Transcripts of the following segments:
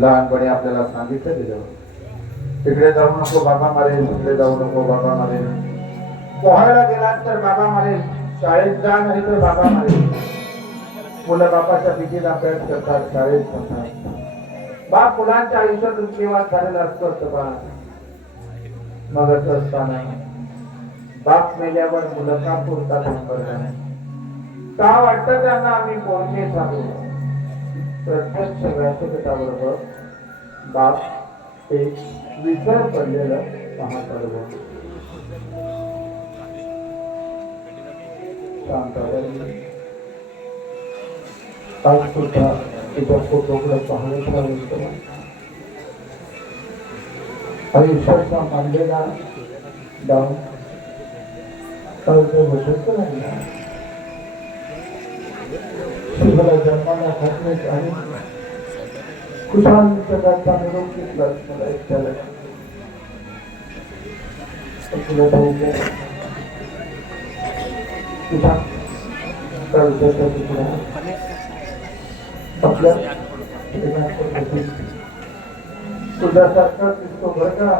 लहानपणी आपल्याला सांगितलं दिलं, तिकडे जाऊ नको बाबा मारेल, तिकडे जाऊ नको बाबा मारेल, पोहायला गेलात तर बाबा मारेल, शाळेत जा नाही तर बाबा मारेल. मुलं बापाच्या भीतीला अभ्यास करतात, शाळेत जातात. बाप मुलांच्या आयुष्यात केव्हा झालेलं असतं बा. मग असं असताना बाप मेल्यावर मुलं का पुरतात का वाटतं त्यांना आम्ही पोरके सांगू. प्रत्यक्ष व्यासपीठाबरोबर बाप एक विसर पडलेलं महापर्व आज सुद्धा तिच्या फोटोकडे पाहण्याचा आयुष्याचा मानलेला डाव बसत राहिला. शिवाला जन्माला घातलेच आणि कुशाल जगाचा निरोप घेतला. मला एकट्याला तुला भाऊ तुझा कळत्याचा तुकडा आपल्या तुझ्यासारखा दिसतो बरं का.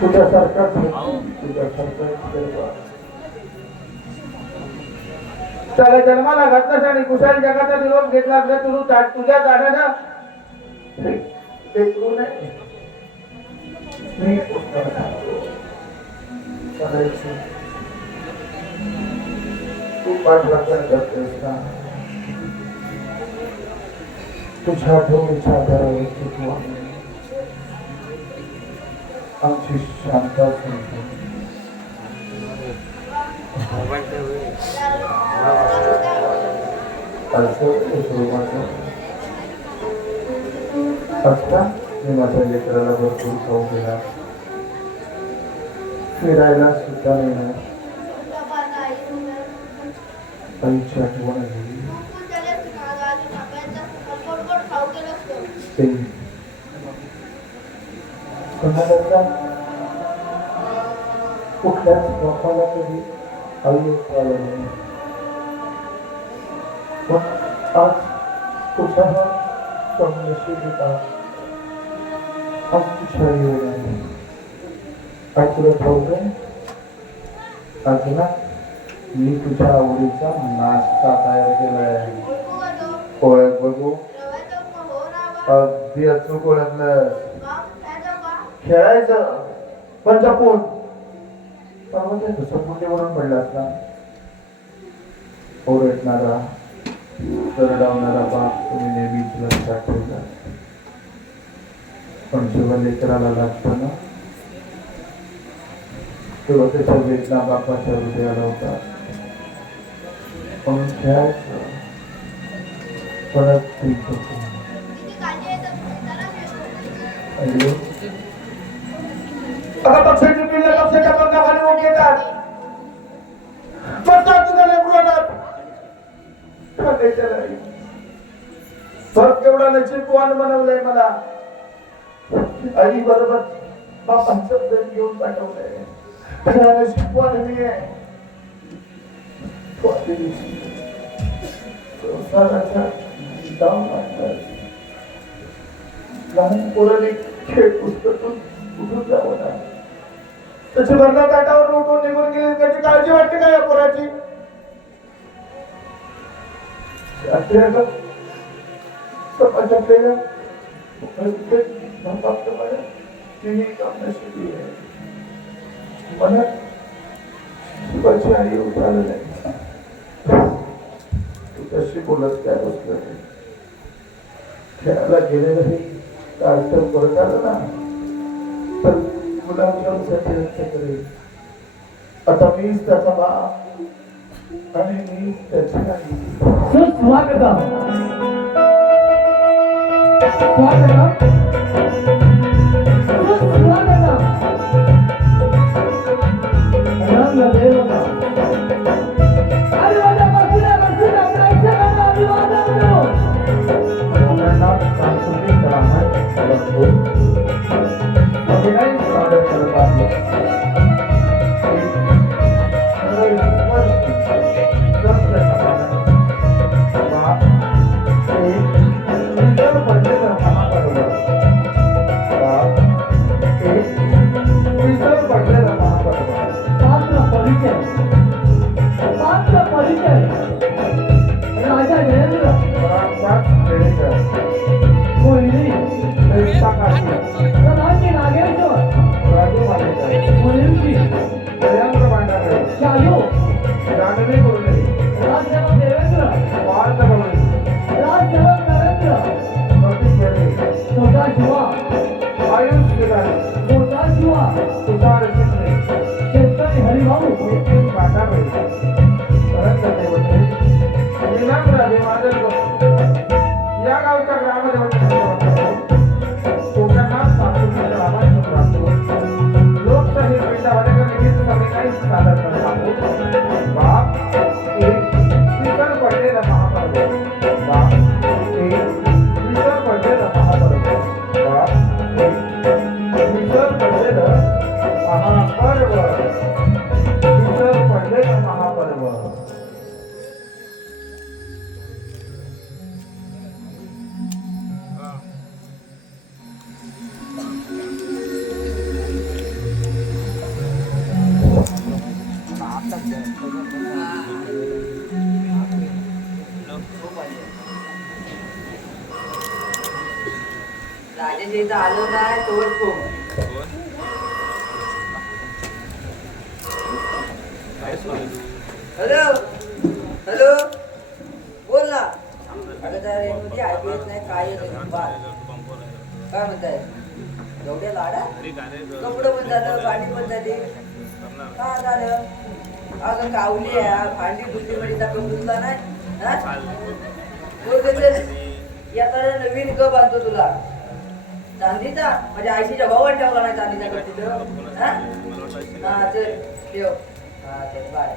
तुझ्यासारखा त्याला जन्माला घातलास आणि कुशाल जगाचा निरोप घेतला. तुझ्या गाण्याला तू पाठलागण करतेस का. तुझ्या ढोळीच्या आधारावर आमची शांता असता मी माझ्या लेकराला भरपूर खाऊ दिला. फिरायला सुद्धा नाही. आईची आठवण कुठल्याच बापाला कधी आई पण आज तुझ्या कमनशिबा आज तुझ्या येऊन आहे. आज तुला ठाऊक आहे, आज ना मी तुझ्या आवडीचा नाश्ता तयार केलाय. ओळख बघू, अगदी अचूक ओळखलं. खेळायचं पण जपून. म्हणून पडला असता. ओरडणारा दरडावणारा बाप तुम्ही नेहमीच लक्षात ठेवला. पण जेव्हा लेकराला लागतं ना तेव्हा त्याच्या वेदना बापाच्या हृदयाला होता. म्हणून खेळायचं परत आता पक्षाची पिल्ले पक्षाच्या बंधाखाली उभी येतात. बसतात तुझ्या लेकरांना. फक्त एवढा नशीबवान बनवलंय मला. आई बरोबर बापांचं प्रेम घेऊन पाठवलंय. नशीबवान मी आहे. लहान पोराने खेळ पुस्तकातून उठून जावं ना. त्याची भरणा ताटावर उठून निघून गेली. त्याची काळजी वाटते का या पोराची? शिवाची आई उठायला नाही. तू कशी बोलत काय बसलं? खेळायला गेलेलं कार्यक्रम परत आलं ना तर गुलाबजामसाठी रक्त करेल. आता मीच त्याचा बाप आणि मीच त्याची आई. सुस्वागतम स्वागतम सुस्वागतम रंगदेवता अभिवादन बसुरा प्रेक्षकांना अभिवादन करू. सांस्कृतिक करामत अभिनय सादर करत आहे. राजा जयेंद्र मोहिनी प्रधानजी नागेश्वर मुलींची शालू राजसेवक देवेंद्र राजसेवक नरेंद्र छोटा शिवा मोठा शिवा शेतकरी हरिभाऊ या गावच्या ग्रामदेवतेचा कोकणात सांस्कृतिक रामायण राहतो. लोकशाही पेटावाले निमित्त सभे काही सादर करतात. बाप एक विसर पडलेला महापर्व. बाप एक विसर पडलेला महापर्व. बाप एक विसर पडलेलं महापर्व. विसर पडलेलं महापर्व. राजेश आलो काय तोच फोन. हॅलो हॅलो बोल ना. अगं त्या रेंजमध्ये ऐकू येत नाही काय येत नाही. काय म्हणताय एवढ्या लाडा? कपडे पण झालं भांडी पण झाली. का झालं? अगं कावली आहे भांडी धुतली म्हणजे त्या धुतला नाही हा. याकडे नवीन कप आणतो तुला चांदीचा. म्हणजे आयशीच्या भावात ठेवला नाही चांदीचा कप तिथं. हा चल ठेव. हा चल बाय.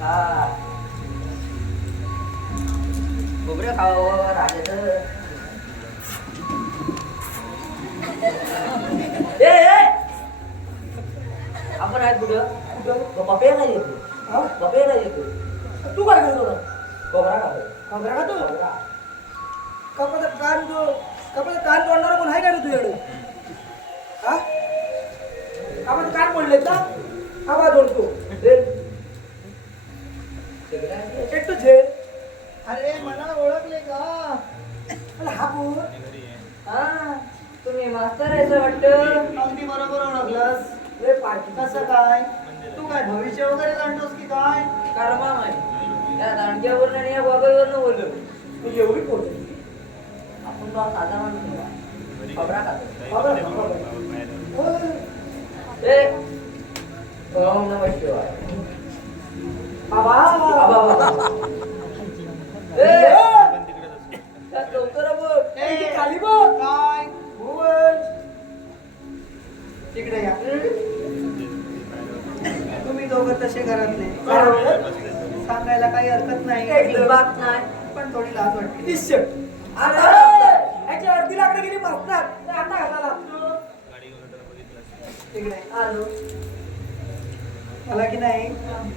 हा खोबरं खावं राजाचं. कुठं पपया काय येतो पपया काय येतो तू काय करतो ना कोबरा खातो खोबरा खातो कपात कान तोडणारा कोण आहे का रे तुझ्याकडे हा कपात कान मोडलेत ना आवाज तोडतो एकटो छे अरे मला ओळखले का अरे हा कोण हा तुम्ही मास्तर आहे वाटतं अगदी बरोबर ओळखलास रे पाठी कसं काय तू काय भविष्य वगैरे जाणतोस की काय कर्मा माहिती या दांडग्यावरून आणि या गोगलवरून बोललो तू एवढी पोट आपण तो साधा माणूस खबरा खातो ए ओम नमः शिवाय बाबा ए लवकर बोल खाली बघ काय भुवन तिकडे या तुम्ही दोघं तसे घरातले सांगायला काही हरकत नाही बात नाही पण थोडी लाज वाटते अर्धी लाकडे गेली बसणार आता घालायला तिकडे आलो मला की नाही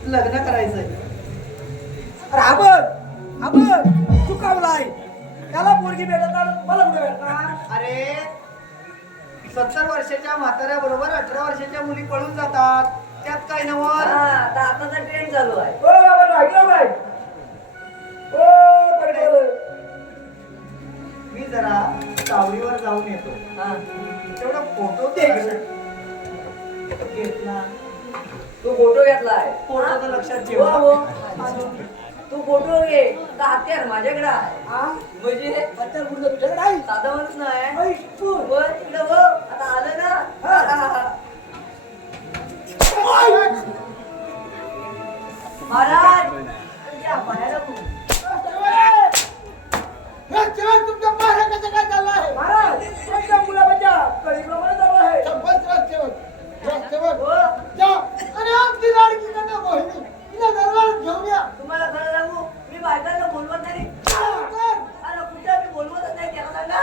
लग्न करायचंय अरे हा बघ तू कावलाय त्याला पोरगी भेटत मला कुठे भेटणार अरे 70 वर्षाच्या म्हाताऱ्या बरोबर 18 वर्षाच्या मुली पळून जातात त्यात काय नवल आताचा ट्रेंड चालू आहे ओ बाबा ऐकलं काय ओ पकडे मी जरा चावडीवर जाऊन येतो तेवढा फोटो दे घेतला तू फोटो घेतलाय फोटो तर लक्षात ठेव तू फोटो घे तर हत्यार माझ्याकडे आहे म्हणजे हत्यार कुठं तुझ्याकडे आहे साधा माणूस नाही ऐ, तू. तिकडे हो आता आलं ना महाराज तुमच्या पायाला खूप तुमच्या महाराजाचं काय चाललं आहे महाराज तुमच्या मुलाबाच्या कळीप्रमाणे चालू आहे तुम्हाला खरं सांगू मी बायकांना बोलवत नाही अरे कुठे मी बोलवतच नाही त्याला सांगा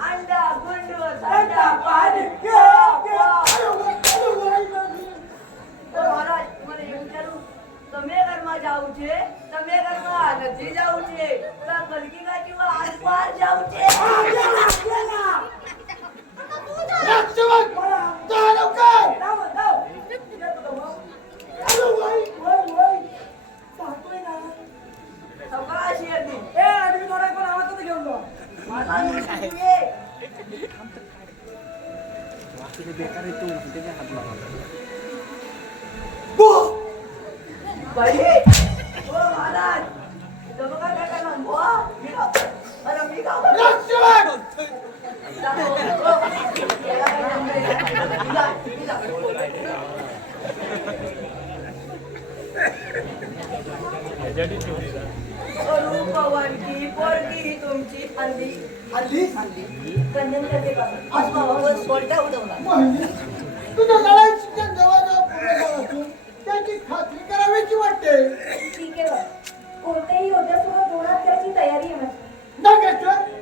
अंडा गुंड सांडा पाणी महाराज तुम्हाला हे विचारू તમે ઘરમાં જાવું છે તમે ઘરમાં નથી જાવું છે ઓલા કલકી કાકી આસપાસ જાવું છે सकाळशी येते ए आडवी थोडा पण आवाज घेऊन जा मला ये बाई ओ महाराज तुम्ही काय करणार बुवा मी अरे मी का रूपवंती पोरगी तुमची हल्ली हल्ली कंदन करते का आज बाबा सोडता उडवला तुझ्या लढाईच्या जवळ त्याची खात्री करावीची वाटते ठीक आहे बा. कोणत्याही योद्ध्यासोबत दोनात करायची तयारी आहे माझी. नागेश्वर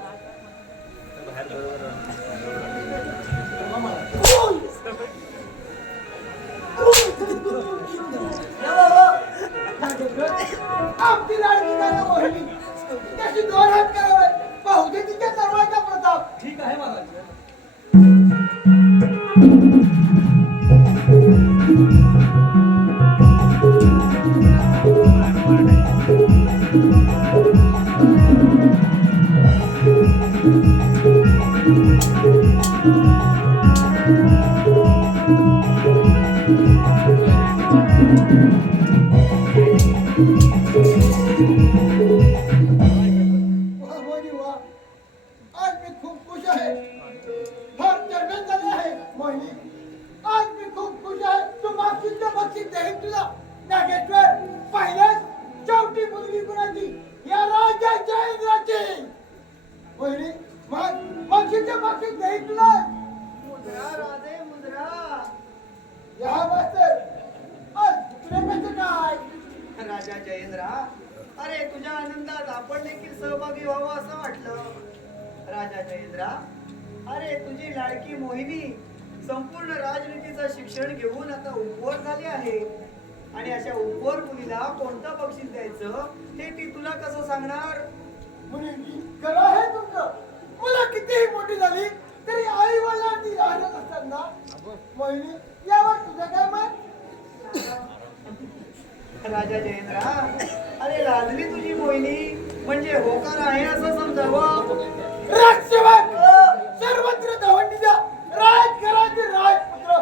आमची लाडकी गाणं मोहिनी त्याची दोन हात करावे बहुते तिच्या सर्वांचा प्रताप ठीक आहे मला राजा जयेंद्रा अरे तुझ्या आनंदात आपण देखील सहभागी व्हावं असं वाटलं राजा जयेंद्रा, अरे तुझी लाडकी मोहिनी संपूर्ण राजनीतीचं शिक्षण घेऊन आता उपवर झाली आहे आणि अशा उपवर मुलीला कोणतं बक्षीस द्यायचं हे ती तुला कसं सांगणार? मुलींनी खरं आहे तुमचं. मला कितीही मोठी झाली तरी आई वडिलांनी राहत असताना मोहिनी यावर तुझं काय मत? राजा जयेंद्रा, अरे लाजली तुझी मोहिनी म्हणजे होकार आहे असं समजावं. राजसेवक सर्वत्र दवंडीचा राजघराचे राजपुत्र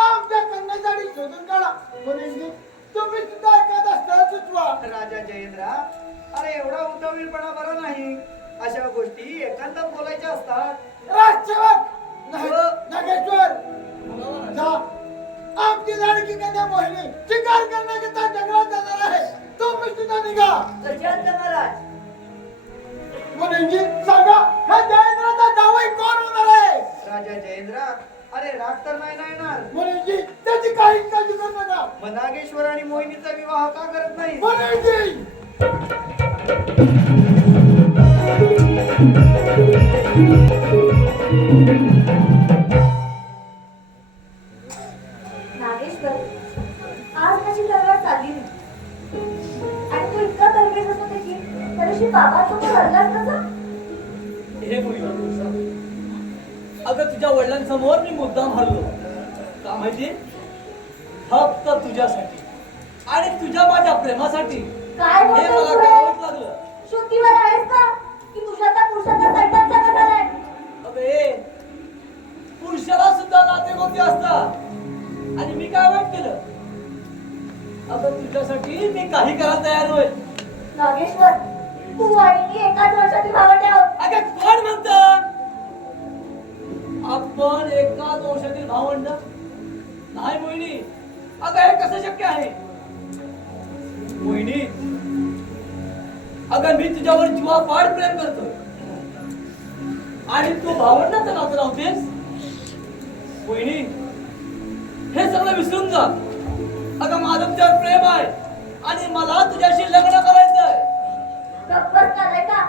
आमच्या कन्यासाठी शोधून काढा. मुलींनी तुम्ही सुद्धा एखादा स्थळ सुचवा. राजा जयेंद्रा, अरे एवढा उद्धवीपणा बरा नाही. अशा गोष्टी एकांतात बोलायच्या असतात. राजसेवक नागेश्वर जा. आमची लाडकी कन्या मोहिनी शिकार करण्याकरता जंगलात जाणार आहे. तुम्ही सुद्धा निघा. गजानन महाराज, मुलींनी सांगा हा जयेंद्राचा जावई कोण होणार आहे? राजा जयेंद्रा, अरे राग तर नाही ना येणार. मुलींची त्याची काहीच काळजी करू नका. मग नागेश्वर आणि मोहिनीचा विवाह का करत नाही? मुलींची नागेश्वर, आज माझी तलवार चालली नाही. आणि तू इतका तरबेज होतो त्याची तरीशी बाबासमोर हरलास कसा? हे मुलगा, अगं तुझ्या वडिलांसमोर मी मुद्दाम हरलो का माहिती? फक्त तुझ्यासाठी आणि तुझ्या माझ्या प्रेमासाठी. काय हे बोलतोस मला तू हे? करावंच लागलं. शुद्धीवर आहेस का की तुझ्या त्या पुरुषाचा सैतानचा का झालाय? अबे, पुरुषाला सुद्धा नातेगोती असतात आणि मी काय वाईट केलं? अगं तुझ्यासाठी मी काही करायला तयार होईल. नागेश्वर, तू आणि मी एकाच वर्षातील भावंडे आहोत. अगं कोण म्हणतं आपण एकाच वंशातील भावंड? नाही मोहिनी, अगं हे कसं शक्य आहे? मोहिनी, अगं मी तुझ्यावर जीवापाड प्रेम करतोय आणि तू भावंडाचं नातं लावतेस. मोहिनी, हे सगळं विसरून जा. अगं माझं तुझ्यावर प्रेम आहे आणि मला तुझ्याशी लग्न करायचंय. गप्पच नाही का?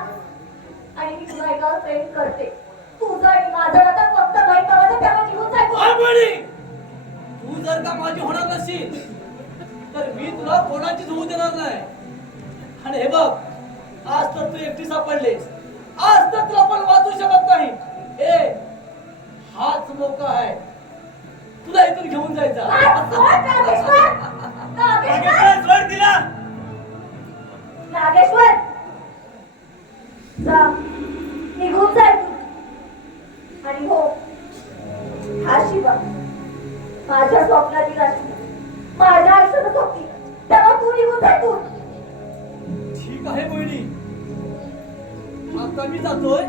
आणि मी तुला एकावर प्रेम करते. तुझं आणि माझं आता फक्त बहीण भावाचं त्यावर निघून जायचं. काय मोहिनी, तू जर का माझी होणार नशील तर मी तुला कोणाचीच होऊ देणार नाही. आणि हे बघ, आज तर तू एकटी सापडलीस. आज तर तुला पण वाचू शकत नाही. ए, हाच मौका आहे तुला इथून घेऊन जायचा. काय? सोड नागेश्वर! नागेश्वर! सोड तिला. नागेश्वर! जा, निघून जाय तू. आणि हो, हा शिवा माझ्या स्वप्नातील अशी माझ्या आयुष्यात होती, तेव्हा तू निघून जाय तू. ठीक आहे मोहिनी, आता मी जातोय,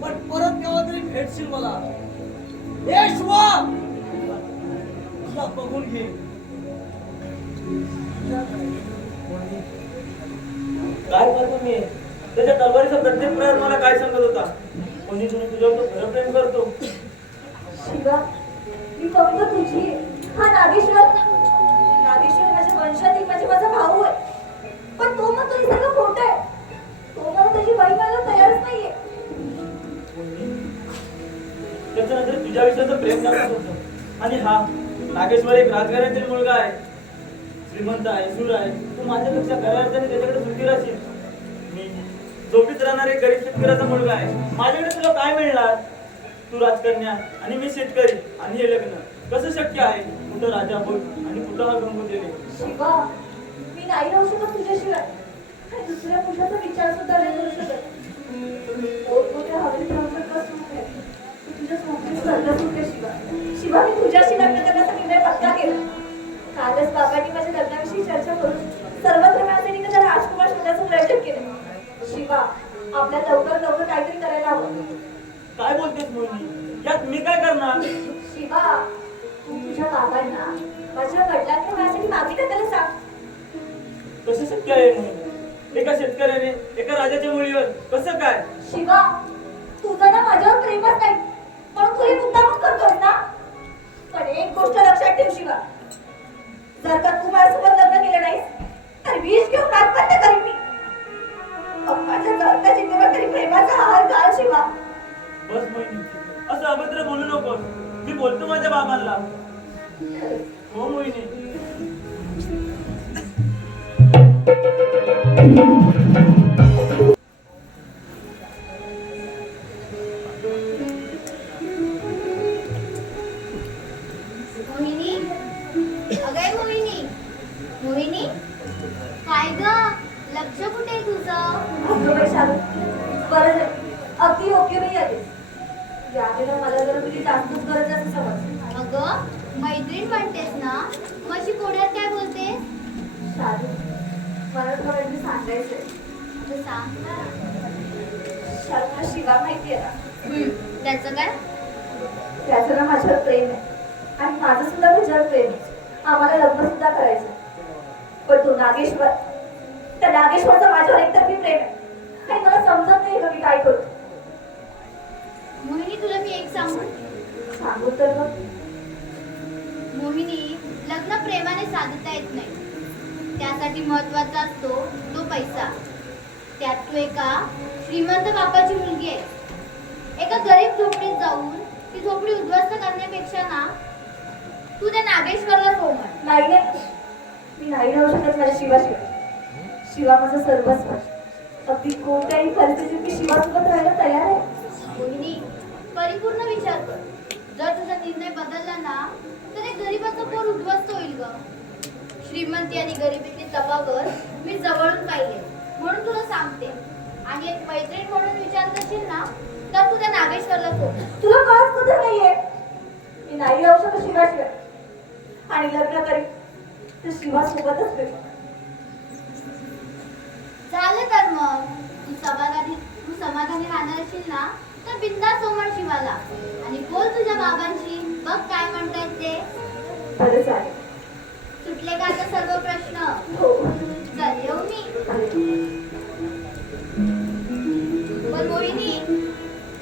पण परत केव्हा तरी भेटशील मला. ए शिवा, तुला बघून घे. काय करतो मी? त्याच्या तलवारीचा प्रत्येक प्रयत्न मला काय सांगत होता? कोणी तुझ्यावर तो खरं प्रेम करतो. शिवा, मी फक्त तुझी आहे. हा नागेश्वर माझ्या वंशातील म्हणजे माझा भाऊ आहे. पण तो म्हणतो हे सगळं खोटं आहे. तो मला त्याची बहीण व्हायला तयारच नाहीये. त्याच्यानंतर तुझ्या विषयाचं प्रेम करत होतं. आणि हा नागेश्वर एक राजघराण्यातील मुलगा आहे, श्रीमंत आहे, शूर आहे. तू माझ्यापेक्षा घराच्याने त्याच्याकडे सुखी राहशील. मी झोपीत राहणारे गरीब शेतकऱ्याचा मुलगा आहे. माझ्याकडे तुला काय मिळणार? तू राजकन्या आणि मी शेतकरी, आणि हे लग्न कसं शक्य आहे? कुठं राजा बोल आणि कुठं हा गंगोदेवी. शिवा, मी नाही राहू शकत तुझ्याशिवाय. आणि दुसऱ्या पुरुषाचा विचार सुद्धा नाही करू शकत. मोठमोठ्या हवेलीत राहू शकत सुख आहे. तू तुझ्या नोकरीत चाललं सुख आहे शिवा. शिवा, मी तुझ्याशी लग्न करण्याचा निर्णय पक्का केला. कालच बाबांनी माझ्या लग्नाविषयी चर्चा करून सर्वत्र माझ्यासाठी कशा राजकुमार शोधायचं प्रयत्न केलं. शिवा, आपल्या लवकर लवकर काहीतरी करायला हवं. काय बोलतेस मोहिनी? यात मी काय करणार? शिवा, तू तुझ्या बाबांना माझ्या वडिलांनी माझ्यासाठी मागितलं त्याला सांग. कसं शक्य आहे मोहिनी? एका शेतकऱ्याने एका राजाच्या मुलीवर कसं काय? शिवा, तुझं ना माझ्यावर प्रेमच नाही म्हणून तू हे मुद्दामच करतोय ना. पण एक गोष्ट लक्षात ठेव शिवा, जर का तू माझ्यासोबत लग्न केलं नाहीस तर विष घेऊन आत्महत्या करीन मी. अप्पाच्या जळत्या जिभेवर तरी प्रेमाचा आहार घाल शिवा. बस मोहिनी, असं अभद्र बोलू नकोस. मी बोलतो माझ्या बाबांना. हो मोहिनी. मोहिनी, अगं मोहिनी, मोहिनी, काय ग, लक्ष कुठे आहे तुझं? अगं बाई शालू, बरं झालं, अगदी योग्य वेळी आलीस. यावेळेला मला जरा तुझी जास्तच गरज असं समज. अगं मैत्रीण म्हणतेस ना, मग अशी कोड्यात काय बोलते? शालू, मला तुला काहीतरी सांगायचंय. अगं सांग ना. शालू, तुला शिवा माहिती आहे ना? त्याचं काय? त्याचं ना माझ्यावर प्रेम आहे आणि माझं सुद्धा त्याच्यावर प्रेम आहे. आम्हाला लग्न सुद्धा करायचं, पण तो नागेश्वर, त्या नागेश्वरचं माझ्यावर एकतर्फी प्रेम आहे आणि मला समजत नाही का मी काय करू. मोहिनी, तुला मी एक सांगू? सांगू तर मग. मोहिनी, लग्न प्रेमाने साधता येत नाही. त्यासाठी महत्वाचा असतो तो पैसा. त्यात तू एका श्रीमंत बापाची मुलगी आहे. एका गरीब झोपडीत जाऊन ती झोपडी उद्ध्वस्त करण्यापेक्षा ना, तू त्या नागेश्वरला हो म्हण. नाही नाही, मी नाही राहू शकत माझ्या शिवाशिवाय. शिवा माझं सर्वस्व. अगदी कोणत्याही परिस्थितीत मी शिवासोबत राहायला तयार आहे. मोहिनी, परिपूर्ण विचार कर. जर तुझा निर्णय बदलला ना, तर एक गरीबाचं पोर उद्ध्वस्त होईल ग. श्रीमंती आणि गरिबीतली तफावत मी जवळून पाहिले, म्हणून तुला सांगते. आणि एक मैत्रीण म्हणून विचार करशील ना, तर तू त्या नागेश्वरला सोड. तुला कळत कुठे नाहीये? मी नाही राहू शकत शिवाशिवाय आणि लग्न करीन तर शिवासोबतच करीन. झालं तर मग तू समाधानी राहणार असेल ना, तर बिंदास हो म्हण शिवाला आणि बोल तुझ्या बाबांशी. बघ काय म्हणतायत ते. बरं चालेल. सुटले का आता सर्व प्रश्न? हो. चल येऊ मी. पण मोहिनी,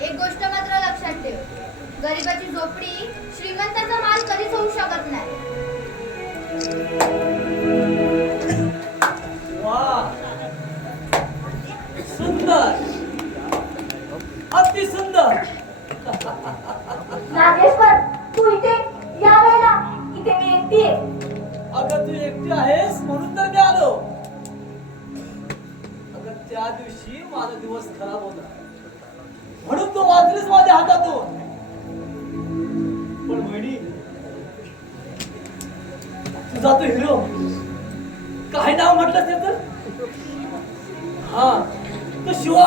एक गोष्ट मात्र लक्षात ठेव. गरिबाची झोपडी श्रीमंताचा माल कधीच होऊ शकत नाही. वा, सुंदर, अति सुंदर. नागेश्वर, तू इथे या वेळेला. इथे मी एकटी आहे. अगं तू एकटी आहेस म्हणून तर मी आलो. अगं त्या दिवशी माझा दिवस खराब होता म्हणून तू वाचलीस माझ्या हातातून. पण मोहिनी, तुझा तो हिरो काय नाव म्हटलं ते तर? हा, तो शिवा,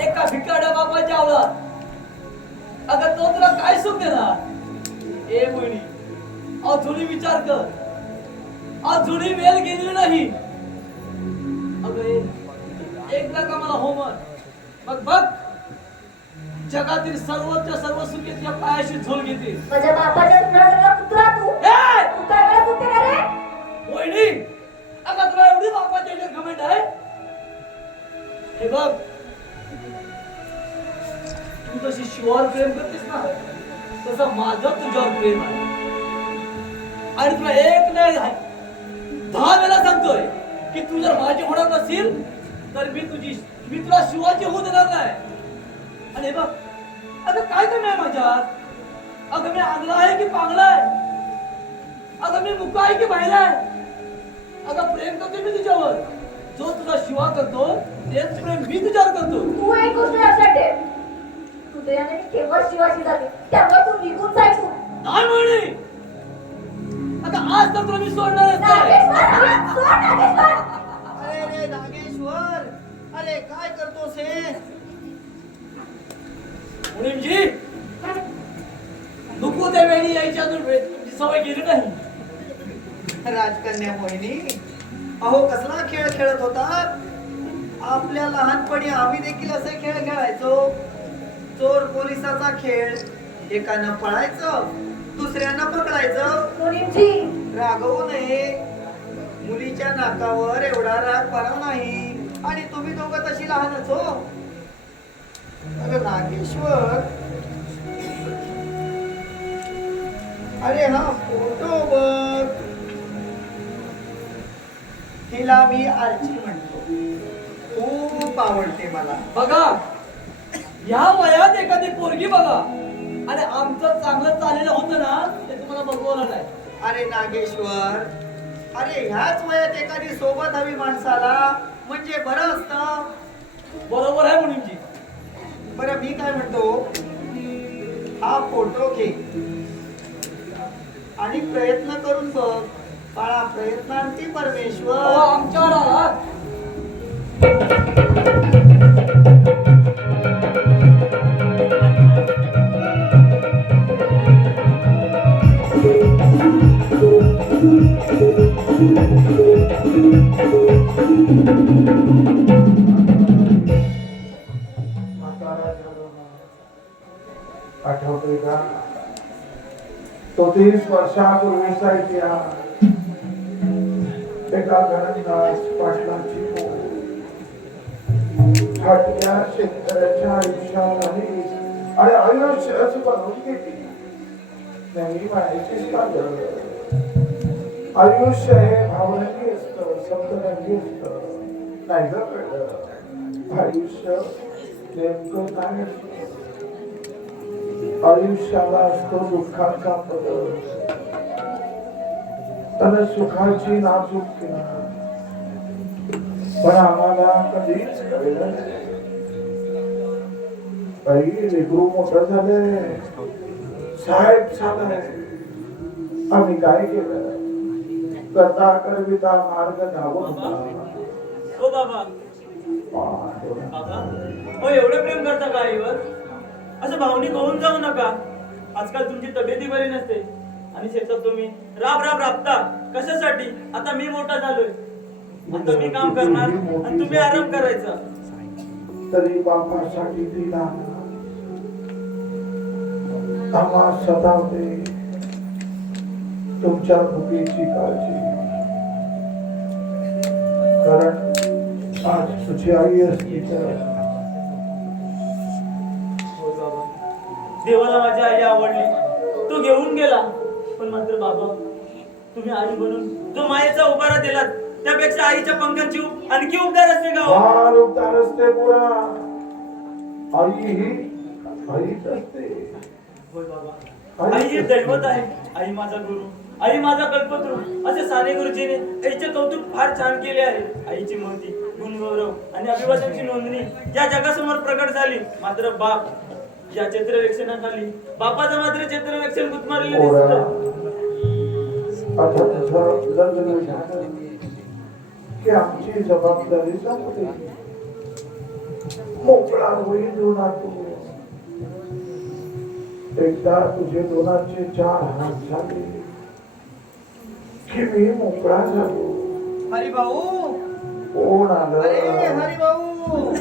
एका भिकाड्या बापाच्या अवलाद. अगं तो तुला काय सुख देणार? ए मोहिनी, अजूनही विचार कर. अजूनही वेळ गेली नाही. अगं एकदा का मला हो म्हण. बघ बघ, जगातील सर्वोच्च सर्व सुखी तुझ्या पायाशी झोल घेते. माझ्या बापाच्या तुकडा पुत्रा तू. ए! तू काय वेळा सुटते का रे? मोहिनी, अगं तुला एवढी बापाच्या याच्यात घमंड आहे? हे बघ, तू जशी शिवावर प्रेम करतेस ना, तसं माझं तुझ्यावर प्रेम आहे. आणि तुला एक नाही 10 वेळा सांगतोय की तू जर माझी होणार नसेल तर मी तुला शिवाची होऊ देणार नाही. आणि हे बघ, अगं काय कमी आहे माझ्यात? अगं मी आंधळा आहे की पांगळा आहे? अगं मी मुका आहे की बाहेर आहे? अगं प्रेम करतो मी तुझ्यावर. जो तुझा शिवा करतो तेच प्रेम मी तुझ्यावर करतो. तू एक गोष्ट लक्षात ठेव. हृदयाने मी केवळ शिवाशी जाते, तेव्हा तू निघून जाय. तू नाही म्हणे. आता आज तर तुला मी सोडणारच नाही. नागेश्वर, सोड नागेश्वर. अरे रे नागेश्वर, अरे काय करतोस हे? मुनीमजी, नको त्या वेळी यायची अजून तुमची सवय गेली नाही. राजकन्या मोहिनी, अहो कसला खेळ खेळत होतात. आपल्या लहानपणी आम्ही देखील असे खेळ खेळायचो. चोर पोलिसाचा खेळ. एकानं पळायचं, दुसऱ्यानं पकडायचं. मुनीमजी, रागवू नये. मुलीच्या नाकावर एवढा राग बरा नाही. आणि तुम्ही दोघं तशी लहानच हो. अरे नागेश्वर, अरे हा फोटो बघ. हिला मी आरची म्हणतो. खूप खूप आवडते मला. बघा या वयात एखादी पोरगी बघा आणि आमचं चांगलं चाललेलं होतं ना ते तुम्हाला बघवलं नाही. अरे नागेश्वर, अरे ह्याच वयात एखादी सोबत हवी माणसाला, म्हणजे बरं असतं. बरोबर आहे मुलींची. बरं मी काय म्हणतो, हा फोटो घे आणि प्रयत्न करून बघ. बाळा, प्रयत्नांती परमेश्वर. आमच्यावर आलात. आठवतोय का तो 30 वर्षापूर्वीचा इतिहास. एका घरात पाटलाची फाटक्या शेतकऱ्याच्या आयुष्यात आली आणि आयुष्याच बनवून घेतली. नाही माहितीच का गं? आयुष्य हे भावनांनी असतं, शब्दांनी असतं. नाही ग कळलं? आयुष्य नेमकं काय असतं? आयुष्याला असतो दुःखाचा पदर आणि सुखाची नाजूक किनार. पण आम्हाला कधीच कळलं नाही. काही लेकरू मोठं झाले, साहेब झालाय. आम्ही काय केलं? कथा करविता मार्ग धावून हो बाबा. बाबा हो, एवढं प्रेम करता का आईवर? असं भावनिक होऊन जाऊ नका. आजकाल तुमची तब्येती बरी नसते आणि शेतात तुम्ही राब राबता. कशासाठी? आता मी मोठा झालोय, आता मी काम करणार आणि तुम्ही आराम करायचा. तरी बापासाठी दिला आम्हा सदावते तुमच्या भुकेची काळजी. कारण आज तुझी आई असती तर देवाला माझी आई आवडली, तो घेऊन गेला. पण मात्र बाबा, तुम्ही आई म्हणून जो मायेचा उभारा दिलात त्यापेक्षा आईच्या पंखांची आणखी उबदार असते का? फार उबदार असते पुरा. आई ही आईच असते. होय बाबा, आई ही दैवत आहे. आई माझा गुरु, आई माझा कल्पतरू असे साने गुरुजीने आईचे कौतुक फार छान केले आहे. आईची महती, गुणगौरव आणि अभिवादनची नोंदणी या जगासमोर प्रकट झाली. मात्र बाप या चित्ररक्षणाखाली बापाचं मात्र चित्ररक्षण गुदमारलेलं दिसतं. आता तुझं लग्न झालं की आमची जबाबदारी संपली. मोकळा होईल दोना तू. एकदा तुझे दोनाचे 4 हात झाले की मी मोकळा झालो. हरिभाऊ, कोण अरे आलं? हरिभाऊ.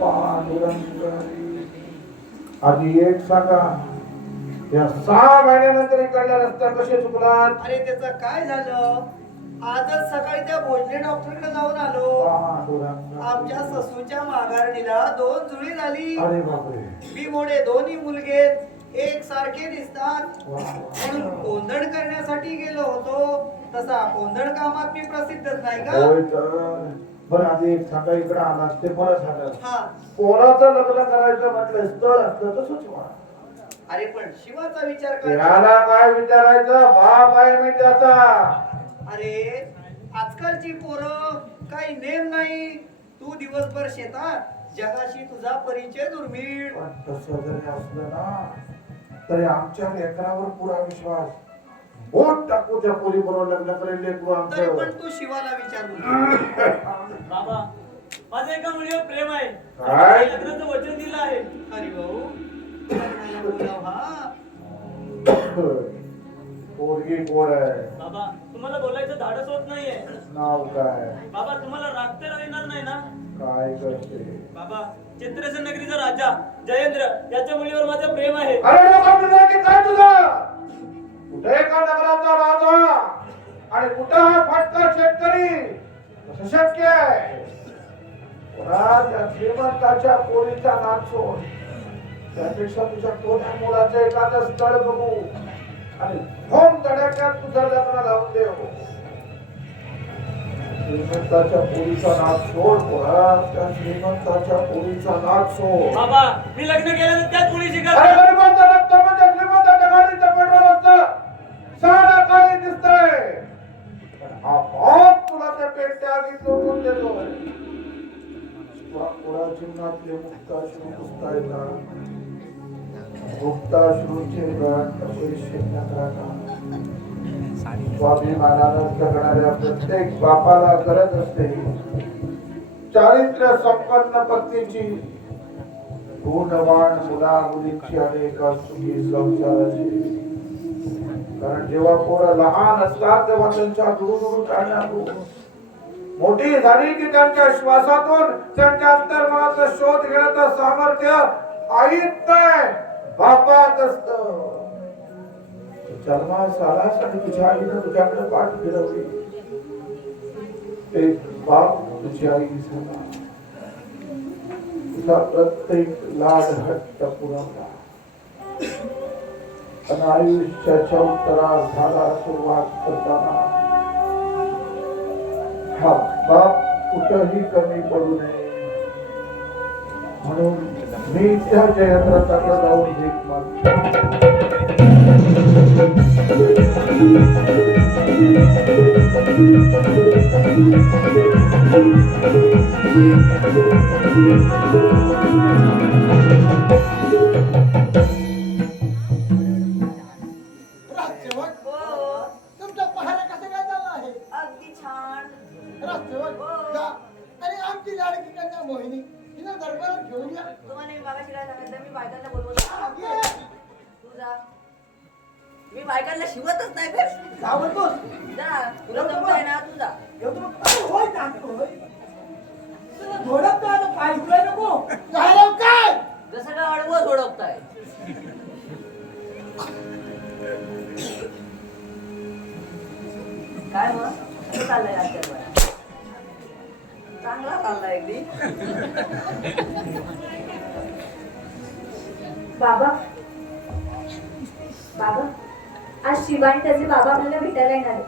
पांडुरंग. आधी एक सांगा, या 6 महिन्यानंतर इकडल्या रस्त्यावर कसे चुकलात? अरे त्याचं काय झालं? आजच सकाळी त्या भोजने डॉक्टरकडे जाऊन आलो. पांडुरंग. आमच्या ससूच्या माघारणीला 2 जुळी झाली. अरे बापरे. मी मोडे दोन्ही मुलगे एक सारखे दिसतात वा. म्हणून गोंधळ करण्यासाठी गेलो होतो. तसा गोंधळ कामात मी प्रसिद्धच नाही का? होय तर. बरं आधी एक सांगा, इकडे आलात ते बरं झालं. हा. पोराचं लग्न करायचं म्हटलं, स्थळ असलं तर सुचवा. अरे पण शिवाचा विचार कर. याला काय विचारायचं? बाप आहे मी त्याचा. अरे आजकालची पोरं काही नेम नाही. तू दिवसभर शेतात, जगाशी तुझा परिचय दुर्मिळ. पण तसं जरी असलं ना तरी आमच्या लेकरावर पुरा विश्वास. बोट टाकू त्या पोरी बरोबर लग्न करेल लेकरू तरी आमचं. पण तू शिवाला विचार. बाबा, माझं एका मुलीवर प्रेम आहे. काय? लग्नाचं वचन दिलं आहे. हरिभाऊ, लग्नाला बोलाव हा. पोरगी कोण आहे? बाबा, तुम्हाला बोलायचं धाडस होत नाहीये. नाव काय? बाबा, तुम्हाला राग तर येणार नाही ना? काय करते? बाबा, चित्रसेन नगरीचा राजा जयेंद्र याच्या मुलीवर माझं प्रेम आहे. अरे डोका तुझा की काय तुझं? कुठे का नगराचा राजा आणि कुठं हा फाटका शेतकरी? कसं शक्य आहे? त्या श्रीमंताच्या पोरीचा नाच सोड. त्यापेक्षा तुझ्या कोण्या मुलाचं एखादं स्थळ बघू आणि होम तडाख्यात तुझं लग्न लावून देऊ. श्रीमंताच्या पोरीचा नाच सोड पोरा, त्या श्रीमंताच्या पोरीचा नाच सोड. बाबा मी लग्न केलं त्याच मुलीशी अरे गरिबांचा रक्त म्हणजे श्रीमंताच्या गाडीचं पेट्रोल असतं, सारा काही दिसतंय, पण हा बाप तुला त्या पेट्या आगीत लोटून देतोय. पोरा जीवनातले मुक्ताश्रू पुसतायत, मुक्ताश्रूचे गण कसे शिरण्यात राहतात. स्वाभिमानानं जगणाऱ्या प्रत्येक बापाला गरज असते चारित्र्य संपन्न पत्नीची, गुणवान मुला मुलींची आणि एका सुखी संसाराची. कारण जेव्हा पोरं लहान असतात तेव्हा त्यांच्या दुरुदुरू काढण्यातून मोठी झाली की त्यांच्या श्वासातून त्यांच्या अंतर्मनाचा शोध घेण्याचं सामर्थ्य आईत नाही बापात असतं. जन्मास आलास आणि तुझ्या आईनं तुझ्याकडे पाठ फिरवली, एक बाप तुझी आई झाला, तुझा प्रत्येक लाड हट्ट पुरवला आणि आयुष्याच्या उत्तरार्धाला सुरुवात करताना हा बाप कुठंही कमी पडू नये म्हणून मी त्या जयद्रथाकडे जाऊन भीक मागतो. राजसेवक, हो, तुमचा पहारा कसं काय चालला आहे? अगदी छान. राजसेवक, जा आणि आमची लाडकी कन्या मोहिनी हिला दरबारात घेऊन या. तुम्हाला मी मागाशी काय सांगितलं, मी बायकांना बोलवत ये. तू जा. मी बायकांना शिवतच नाही बे. का म्हणतोस? जा, तुला जमतंय ना, तू जा. एवढं मग काय होय जातो होय? तुला झोडपतो आता पाय उचलाय नको. झालं काय? जसं काय अडवं सोडवताय. काय मग कसं चाललंय आजच्या चांगला चाललाय अगदी. बाबा बाबा आज शिवा आणि त्याचे बाबा आपल्याला भेटायला येणार आहेत.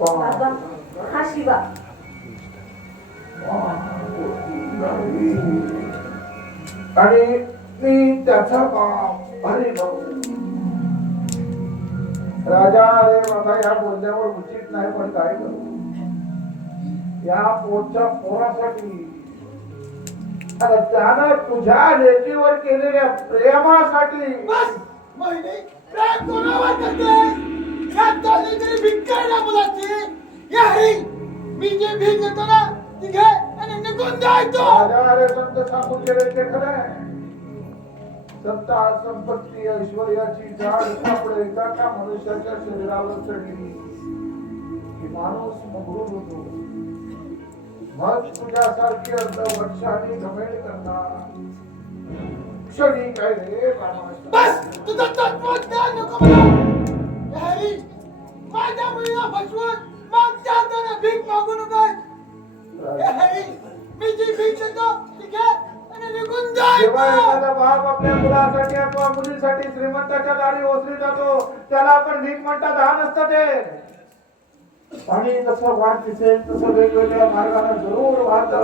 बाबा हा शिवा. आणि मी त्याचा बाप. अरे भाऊ राजा, अरे बाबा या बोलण्यावर उचित नाही पण काय करू, या पोटच्या पोरासाठी आणि त्यानं तुझ्या लेकीवर केलेल्या प्रेमासाठी. बस मोहिनी, प्रेम कोणावर करते? या दोन्ही तरी भिक्करल्या मुलाची. या हरी, मी जे भीक देतो ना ती घे आणि निघून जायचो. राजा, अरे संत सांगून गेले ते खरंय. सत्ता, संपत्ती, ऐश्वर्याची झाड सापडे एका मनुष्याच्या शरीरावर चढली की माणूस मगरूर होतो. मग तुझ्यासारखी अर्धवर्षांनी घमेल करणार क्षणी काय रे रामाचा. बस तुझं तत्वज्ञान नको मला. या हरी, माझ्या मुलीला फसवून मागच्या हाताने भीक मागू नकोस. या हरी, मी जी भीक देतो ती घे आणि निघून जेव्हा जायचो. एखादा बाप आपल्या मुलासाठी अथवा मुलीसाठी श्रीमंताच्या दारी ओसरी जातो त्याला आपण भीक म्हणतात. हा नसतं ते. पाणी जसं वाट दिसेल तसं वेगवेगळ्या मार्गाने जरूर वाहत.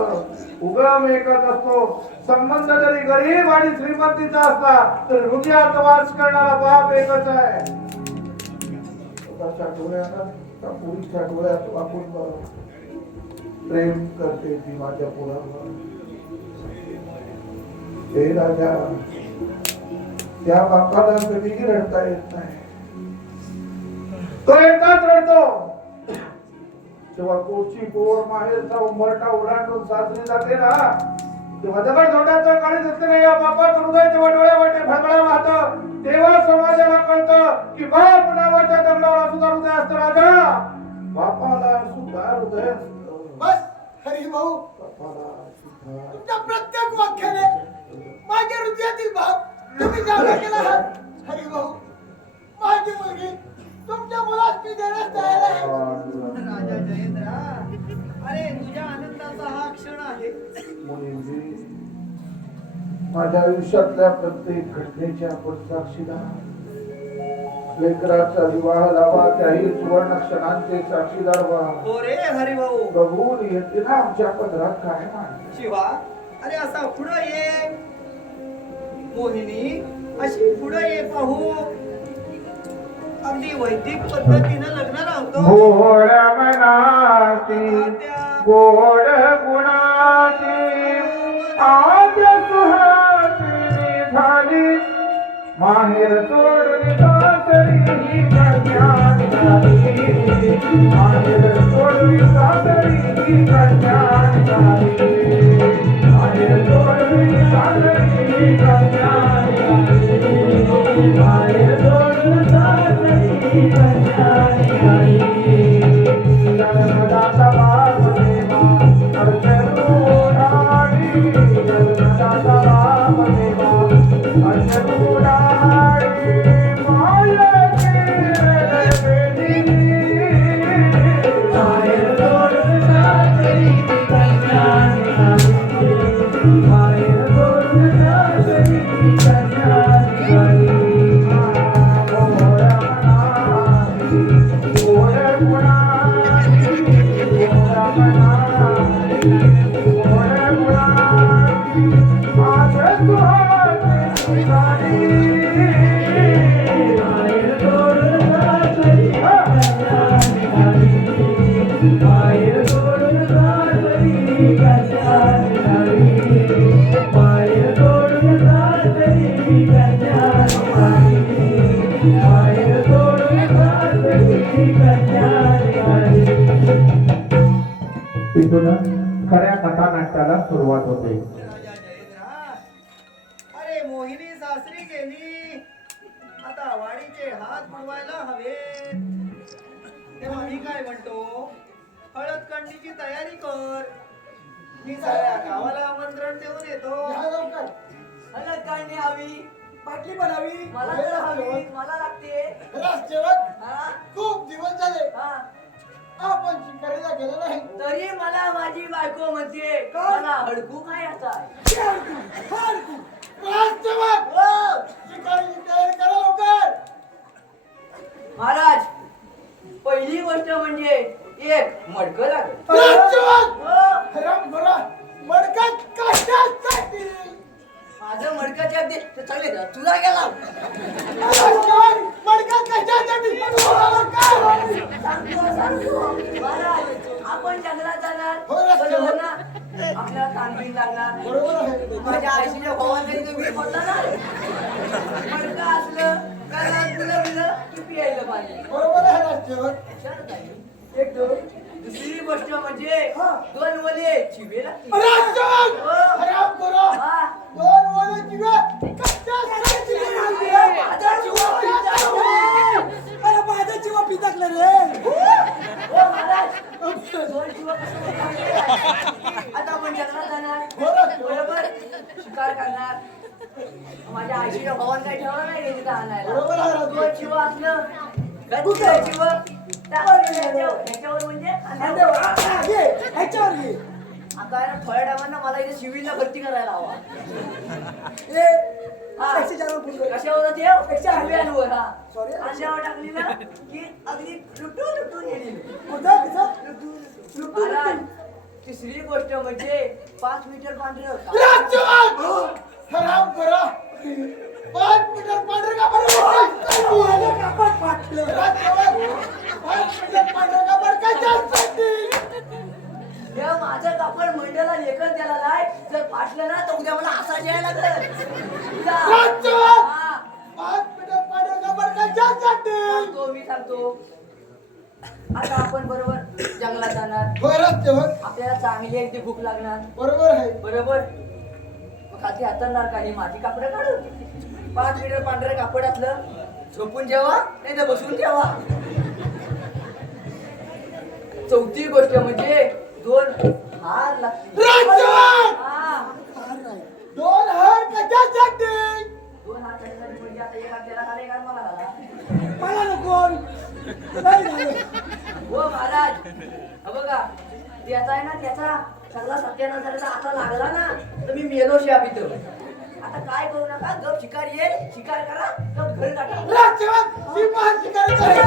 उगम एकच असतो. संबंध जरी गरीब आणि श्रीमंतीचा असला तर हृदयात वास करणारा बाप एकच आहे. स्वतःच्या डोळ्यानं त्या पुरीच्या डोळ्यात वाकून बघ. प्रेम करते ती माझ्या पोरावर. हे राजा, त्या बापाला कधीही रडता येत नाही. तो एकदाच रडतो तेव्हा पोटची पोर माहेरचा उंबरठा ओलांडून साजरी जाते ना, तेव्हा दगड धोंडाचं काळीज असलेल्या या बापाचं हृदय जेव्हा डोळ्यावाटे भडभडा वाहतं तेव्हा समाजाला कळतं की बाप नावाच्या दगडाला सुद्धा हृदय असतं. राजा, बापाला सुद्धा हृदय असतं. बस हरी भाऊ, बापाला सुद्धा. तुमच्या प्रत्येक वाक्याने माझ्या हृदयातील भाव तुम्ही जागा केला आहात. हरी भाऊ, माझी मुलगी तुमच्या मुलास मी देण्यास तयार आहे. राजा जयेंद्रा, अरे तुझ्या आनंदाचा हा क्षण आहे. मुलींची माझ्या आयुष्यातल्या प्रत्येक घटनेच्या आपण साक्षीदार. लेकराचा विवाह लावा, त्याही सुवर्ण क्षणांचे साक्षीदार व्हा. हो रे हरिभाऊ. बघून येते ना आमच्या पदरात काय मान. शिवा, अरे असा पुढं ये. मोहिनी, अशी पुढं ये पाहू. अगदी वैदिक पद्धतीनं लग्न लावतो. गोड मनाची गोड गुणाची आज सुहासिनी झाली, माहेर सोडून सासरी ही कन्या झाली, माहेर सोडून सासरी ही कन्या झाली, माहेर सोडून सासरी ही कन्या झाली, माहेर सोडून सासरी ही कन्या झाली. जन्मदाता बाप देवा अर्चनुराणी, जन्मदाता बाप देवा अर्चनुराणी, मायेची वेदिनी, माहेर सोडून सासरी ही कन्या झाली, माहेर सोडून सासरी ही कन्या झाली. तिथून खऱ्या कथानाट्याला सुरुवात होते. अरे मोहिनी सासरी गेली, आता वाडीचे हात बुडवायला हवे. तेव्हा मी काय म्हणतो, हळद काढणीची तयारी कर. मी सगळ्या गावाला आमंत्रण देऊन येतो. या लवकर. हळद काढणी हवी, बाटली बनावी. मला तर हवी, मला लागते. राजसेवक, हा? खूप दिवस झाले हा. आपण शिकारीला गेलो नाही. तरी मला माझी बायको म्हणते मला हडकू खायचा आहे. राजसेवक, हो. शिकारीची तयारी करा लवकर. महाराज, पहिली गोष्ट म्हणजे एक मडकं लागेल. राजसेवक, हो. हराम खोरा, मडकं कशासाठी? माझं मडकं अगदी चांगले तुला गेला. राजसेवक, मडकं कशासाठी? सांगतो. महाराज, आपण जंगलात जाणार, हो, राजसेवक. बरोबर ना? आपल्याला तांबील लागणार. बरोबर आहे. माझ्या आईशीच्या भावांकडे तो वीर होता ना, मडकं असलं का तुला बिलं की पियायला पाहिजे. बरोबर आहे राजसेवक. विचारत आहे. एक दोन. दुसरी गोष्ट म्हणजे दोन वले चिवे लागतील. राजसेवक, हो. हराम खोरा, हा. दोन ओले जिवे कशासाठी? माझा जीवा पिता. अरे माझा जीवा पिताकलं रे. हो महाराज, दोन जीवा कसं खायचे? आता आपण जंगलात जाणार, बरोबर, शिकार करणार. माझ्या आईशीच्या भावान काही ठेवलं नाही गेली तर आणायला. बरोबर आहे राजू. दोन जीव असलं गच्च जीव ह्याच्यावर म्हणजे ह्याच्यावर घे. आता आहे ना, थोड्या टायमांना मला इथे सिव्हिलला भरती करायला हवा. हा. कशावर देव शिव्यांवर. हा. अंड्यावर टाकली ना की अगदी लुटून गेली. महाराज, तिसरी गोष्ट म्हणजे 5 मीटर पांढरे होता. राजसेवक, हराम खोरा, 5 मीटर पांढरे कापड फाटलं. राजसेवक, 5 मीटर पांढरे कापड कशासाठी? हे माझं कापड मंडळाला लेखन द्यायला लाय. जर फाटलं ना तर उद्या मला असा यायला लागेल. राजसेवक, हा. 5 मीटर पांढरे कापड कशासाठी? मी सांगतो. आता आपण बरोबर जंगलात जाणार, हो राजसेवक, आपल्याला चांगली एकटी भूक लागणार, बरोबर आहे. बरोबर. मग खाती हातरणार काही माझी कापडं काढून 5 मीटर पांढरं कापड असलं झोपून जेवा नाही तर बसून ठेवा. चौथी गोष्ट म्हणजे 2 हार लागतील. राजसेवक, हा. 2 हार कशासाठी? 2 हार कशासाठी म्हणजे आता एक हात त्याला घाला, एक हात मला घाला. मला नको. हो महाराज, हा बघा, त्याचा आहे ना, त्याचा सगळा सत्यानाश झाला. आता लागला ना तर मी मेलो शाप इथं. आता काय करू नका, गप शिकार येईल, शिकार करा, गप घरी टाका. राष्ट्रवाद सिंह शिकारी करे.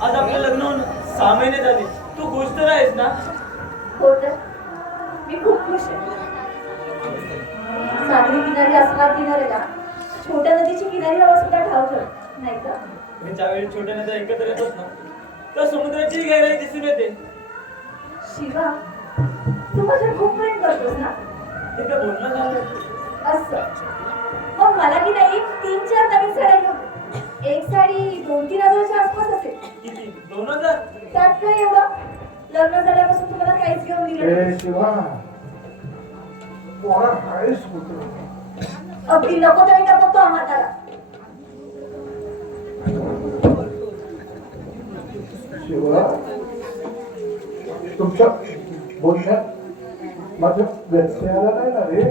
आज आपलं लग्न होऊन 6 महिने झाले. तू खुश तर आहेस ना? हो तर मी खूप खुश आहे. सागरी किनारी असणार किनाऱ्याला छोट्या नदीची किनारी हवा सुद्धा ठाव ठेव नाही का? मी ज्यावेळी छोट्या नद्या एकत्र येतात ना, तर समुद्राची गहराई दिसून येते. शिवा तू माझ्या खूप प्रेम करतोस ना? हे काय बोलणं झालं? असं मग मला की नाही 3-4 नवीन साड्या घेऊन दे. एक साडी 2-3 हजाराच्या आसपास असेल. किती? 2000? त्यात काय एवढं? लग्न झाल्यापासून तुम्हाला काहीच घेऊन दिलं नाही. ए शिवा पोरा काहीच होतो. अगदी नको तरी नको तो म्हातारा. शिवा तुमच्या बोलण्यात माझ्या व्यत्ययाला नाही ना रे.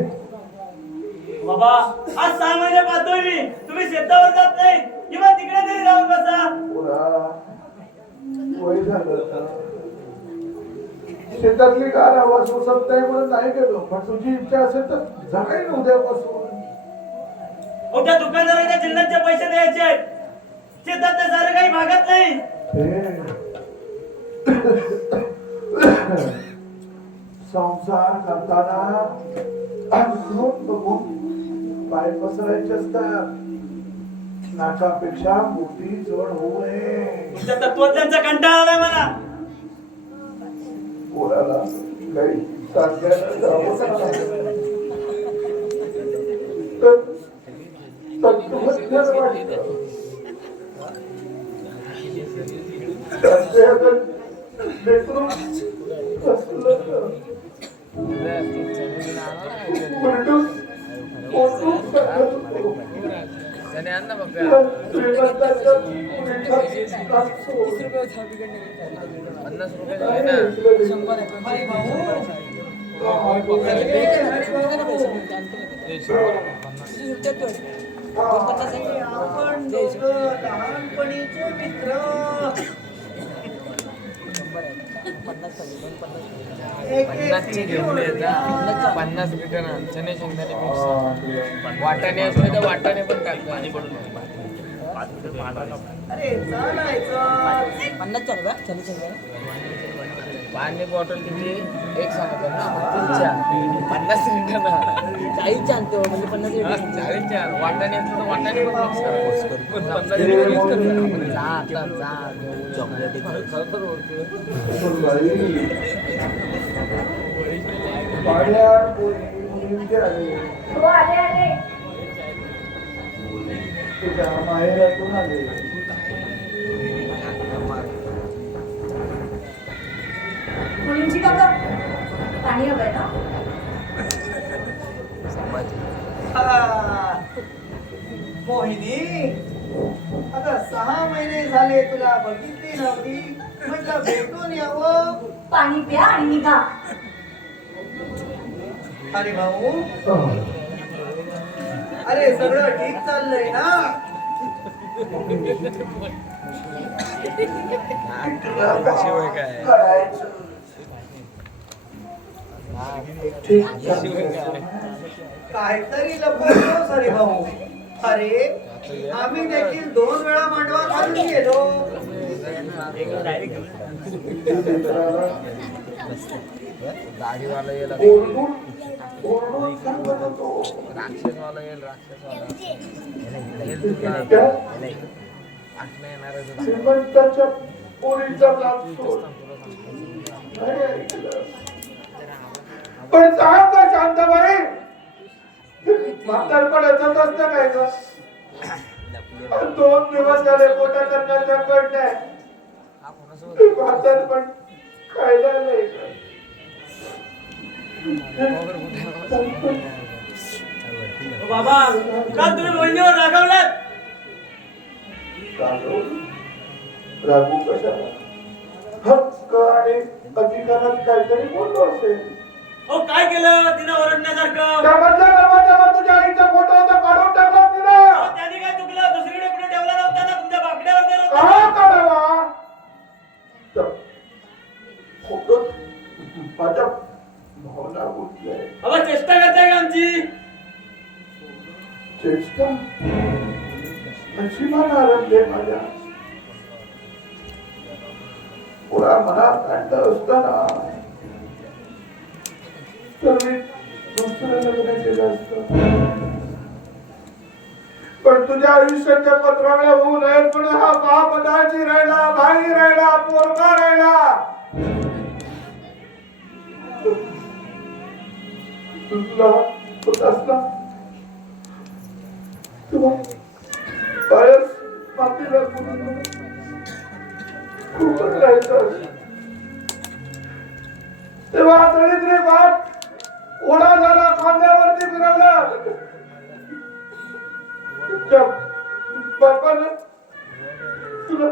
बाबा आज 6 महिने पाहतोय मी, तुम्ही शेतावर जात नाही किंवा तिकडे तरी जाऊन बसा. पोरा वय झालं आता. शेतातली गार हवा सोसत नाही म्हणून नाही गेलो, पण तुझी इच्छा असेल तर जाईल उद्यापासून. उद्या दुकानदाराच्या जिल्ह्याचे पैसे द्यायचे आहेत. शेतात ते सारं काही भागत नाही. संसार करताना अंथरूण बघून पाय पसरायचे असतात. नाकापेक्षा मोठी जड होऊ नये. तुमच्या तत्वज्ञांचा कंटाळा आलाय मला. पोराला काही सांगायला जावं तर तत्वज्ञान वाटतं. लेकरू असलं तर उलटून ओटून टाकत होतो. श्रीमंताच्या पुढे टाक सोड. हरी भाऊ आपण दोघं लहानपणीचे मित्र. एक घेऊन येतात 50 लिटर चणे शेंगदाणे मिक्स वाटाणे असले तर वाटाणे पण टाकतात. अरे चालायचं 50 चालू का चल चल. पाणी बॉटल किती एक सांगतो ना 50 लिटर ना 40 आणतो म्हणजे 50 लिटर 40 वाटाणे असले तर वाटाणे पण मिक्स करतात. चॉकलेट पाण्यात मुलींचे आले. हो आले आले. तुझ्या माहेरातून आले. मुलींची काका पाणी हवंय ना? मोहिनी आता 6 महिने झाले तुला बघितली नव्हती, म्हटलं भेटून यावं. पाणी प्या आणि निघा. अरे भाऊ अरे सगळं ठीक चाललंय ना? काहीतरी लपवतोस अरे भाऊ. अरे आम्ही देखील 2 वेळा मांडवा घालून गेलो. गाडीवाला येईल ओरडून ओरडून सांगत होतो. राक्षसवाला येईल राक्षसवाला श्रीमंताच्या पोरीचा लाभ सोड. नाही ऐकलं. पण सांग का शांताबाई, म्हातारपणाचं असतं काय ग? 2 दिवस झाले पोटा करण्याच्या कळत म्हातारपण खायला नाही का? बाबा का तुम्ही मोहिनीवर रागावलात? रागू कशाला? हक्क आणि अधिकारात काहीतरी बोललो असेल. अहो काय केलं तिनं ओरडण्यासारखं? त्या मधल्या दरवाजावर तुझ्या आईचा फोटो होता, काढून टाकला तिनं. अहो, त्याने काय चुकलं? दुसरीकडे कुठे ठेवला नव्हता ना, तुमच्या बाकड्यावर तर होता. का काढावा? त्या फोटो माझ्या भावना गुंतल्या. अहो चेष्टा करताय का आमची? चेष्टा नशिबान आरंभले माझ्या पुरा मनात आणलं असताना तर मी दुसरं लग्न केलं असतं. पण तुझ्या आयुष्याच्या पत्रावळ्या होऊ नये म्हणून हा महापदाची राहिला, भाई राहिला, पोरगा राहिला. तुला होत असला तुला पायस मातीला खूप राहायचं. तेव्हा दरिद्री बाप ओढा झाला, खांद्यावरती फिरवला. बापानं तुला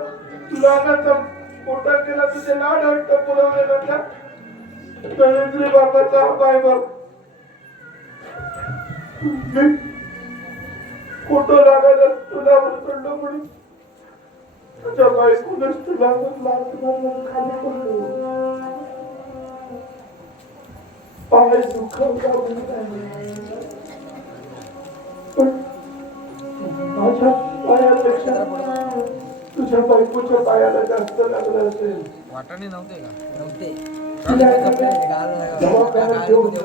तुला मोठा केला, तुझे लाड हट्ट पुरवलेला त्या दरिद्री बापाचा पाय बघ. मी खोटं लागायला तुला पडलो म्हणून तुझ्या बायकोनच तुला खाली पडलो. पाय दुखवला पण माझ्या पायापेक्षा तुझ्या बायकोच्या पायाला जास्त लागलं असेल. वाटाणे नव्हते का? नव्हते. दवाखान्यात घेऊन जा.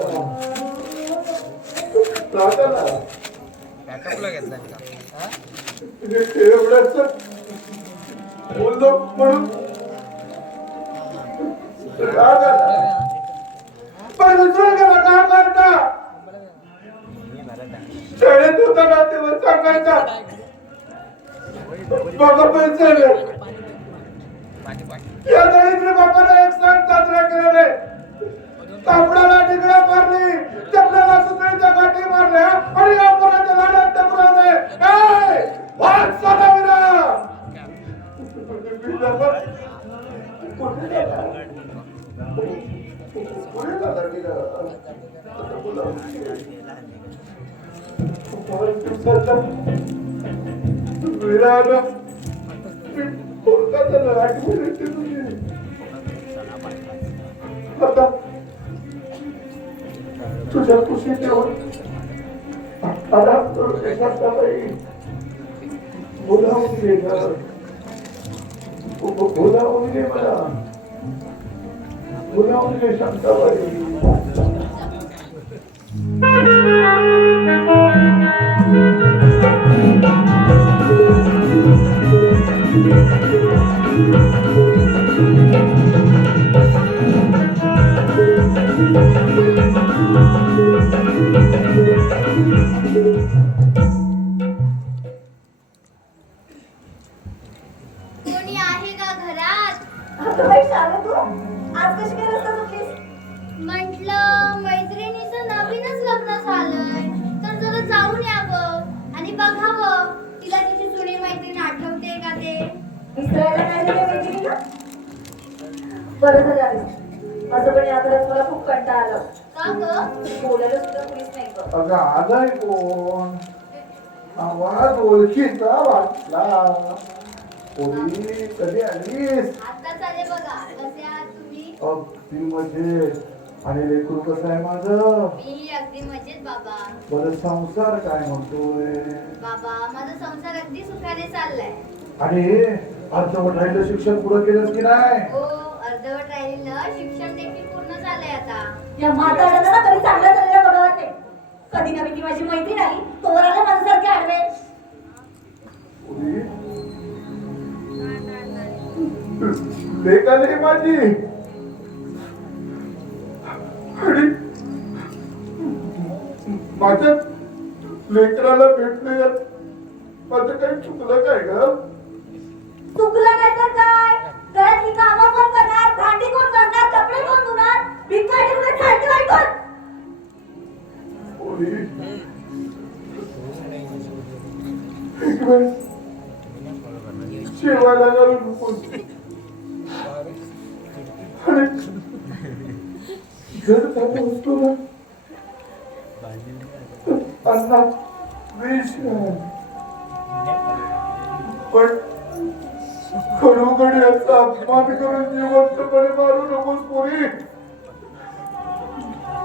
दादाला बॅकअपला घेतला का? एवढंच बोललो म्हणून राग आला. पण दुसरं गेला का करता? शाळेत होताना तेव्हा सांगायचा बाबा पैसे या दरिद्र बापाला एक सण साजरा केला रे. कापडाला टिकड्या मारली, चपल्याला सुतळीच्या गाठी मारल्या आणि या पोराच्या लाडात टपरावले. वाट साधाविरा तुझ्या खुशी ठेवून बोलावून घे बोलावून घे मला बोलावून घे शांताबाई. कोणी आहे का घरात? अगं बाई शालू, तू आज कशी काय रस्ता चुकलीस? म्हटलं मैत्रिणीचं नवीनच लग्न झालंय तर जरा जाऊन यावं आणि बघावं तिला तिची जुनी मैत्रीण आठवते का ते. विसरायला नाही झालं मैत्रिणीला? बरं झालं आलीस. असं पण या घरात मला खूप कंटाळा आला. का ग? बोलायला सुद्धा कुणीच नाही गं. अगं आलाय कोण? आवाज ओळखीचा वाटला. पोरी कधी आलीस? आता चाले बघा. कसे आहात तुम्ही? अगदी मजेत. आणि लेकरू कसं आहे माझं? मी अगदी मजेत बाबा. बरं संसार काय म्हणतोय? बाबा माझा संसार अगदी सुखाने चाललाय. आणि अर्धवट राहिलं शिक्षण पुढं केलंस की नाही? हो अर्धवट राहिलेलं शिक्षण देखील पूर्ण झालंय आता. या म्हाताऱ्याला ना कधी चांगलं चाललेलं बघावं नाही. कधी नवी ती माझी मैत्रीण आली तोवर आले माझ्यासारखे आडवे. पोरी, लेक आली माझी. आणि माझ्या लेकराला भेटले माझं काही चुकलं काय ग? चुकलं नाही तर काय? घरातली कामं कोण करणार? भांडी कोण करणार? कपडे कोण धुणार? भिकारी कुठे खायची बाई कोण? पोरी, एक वेळ जेवायला घालून आणि जर झालं असतो ना तर 50-20 पण खरोखर याचा अपमान करून जिवंतपणे मारू नकोस पोरी.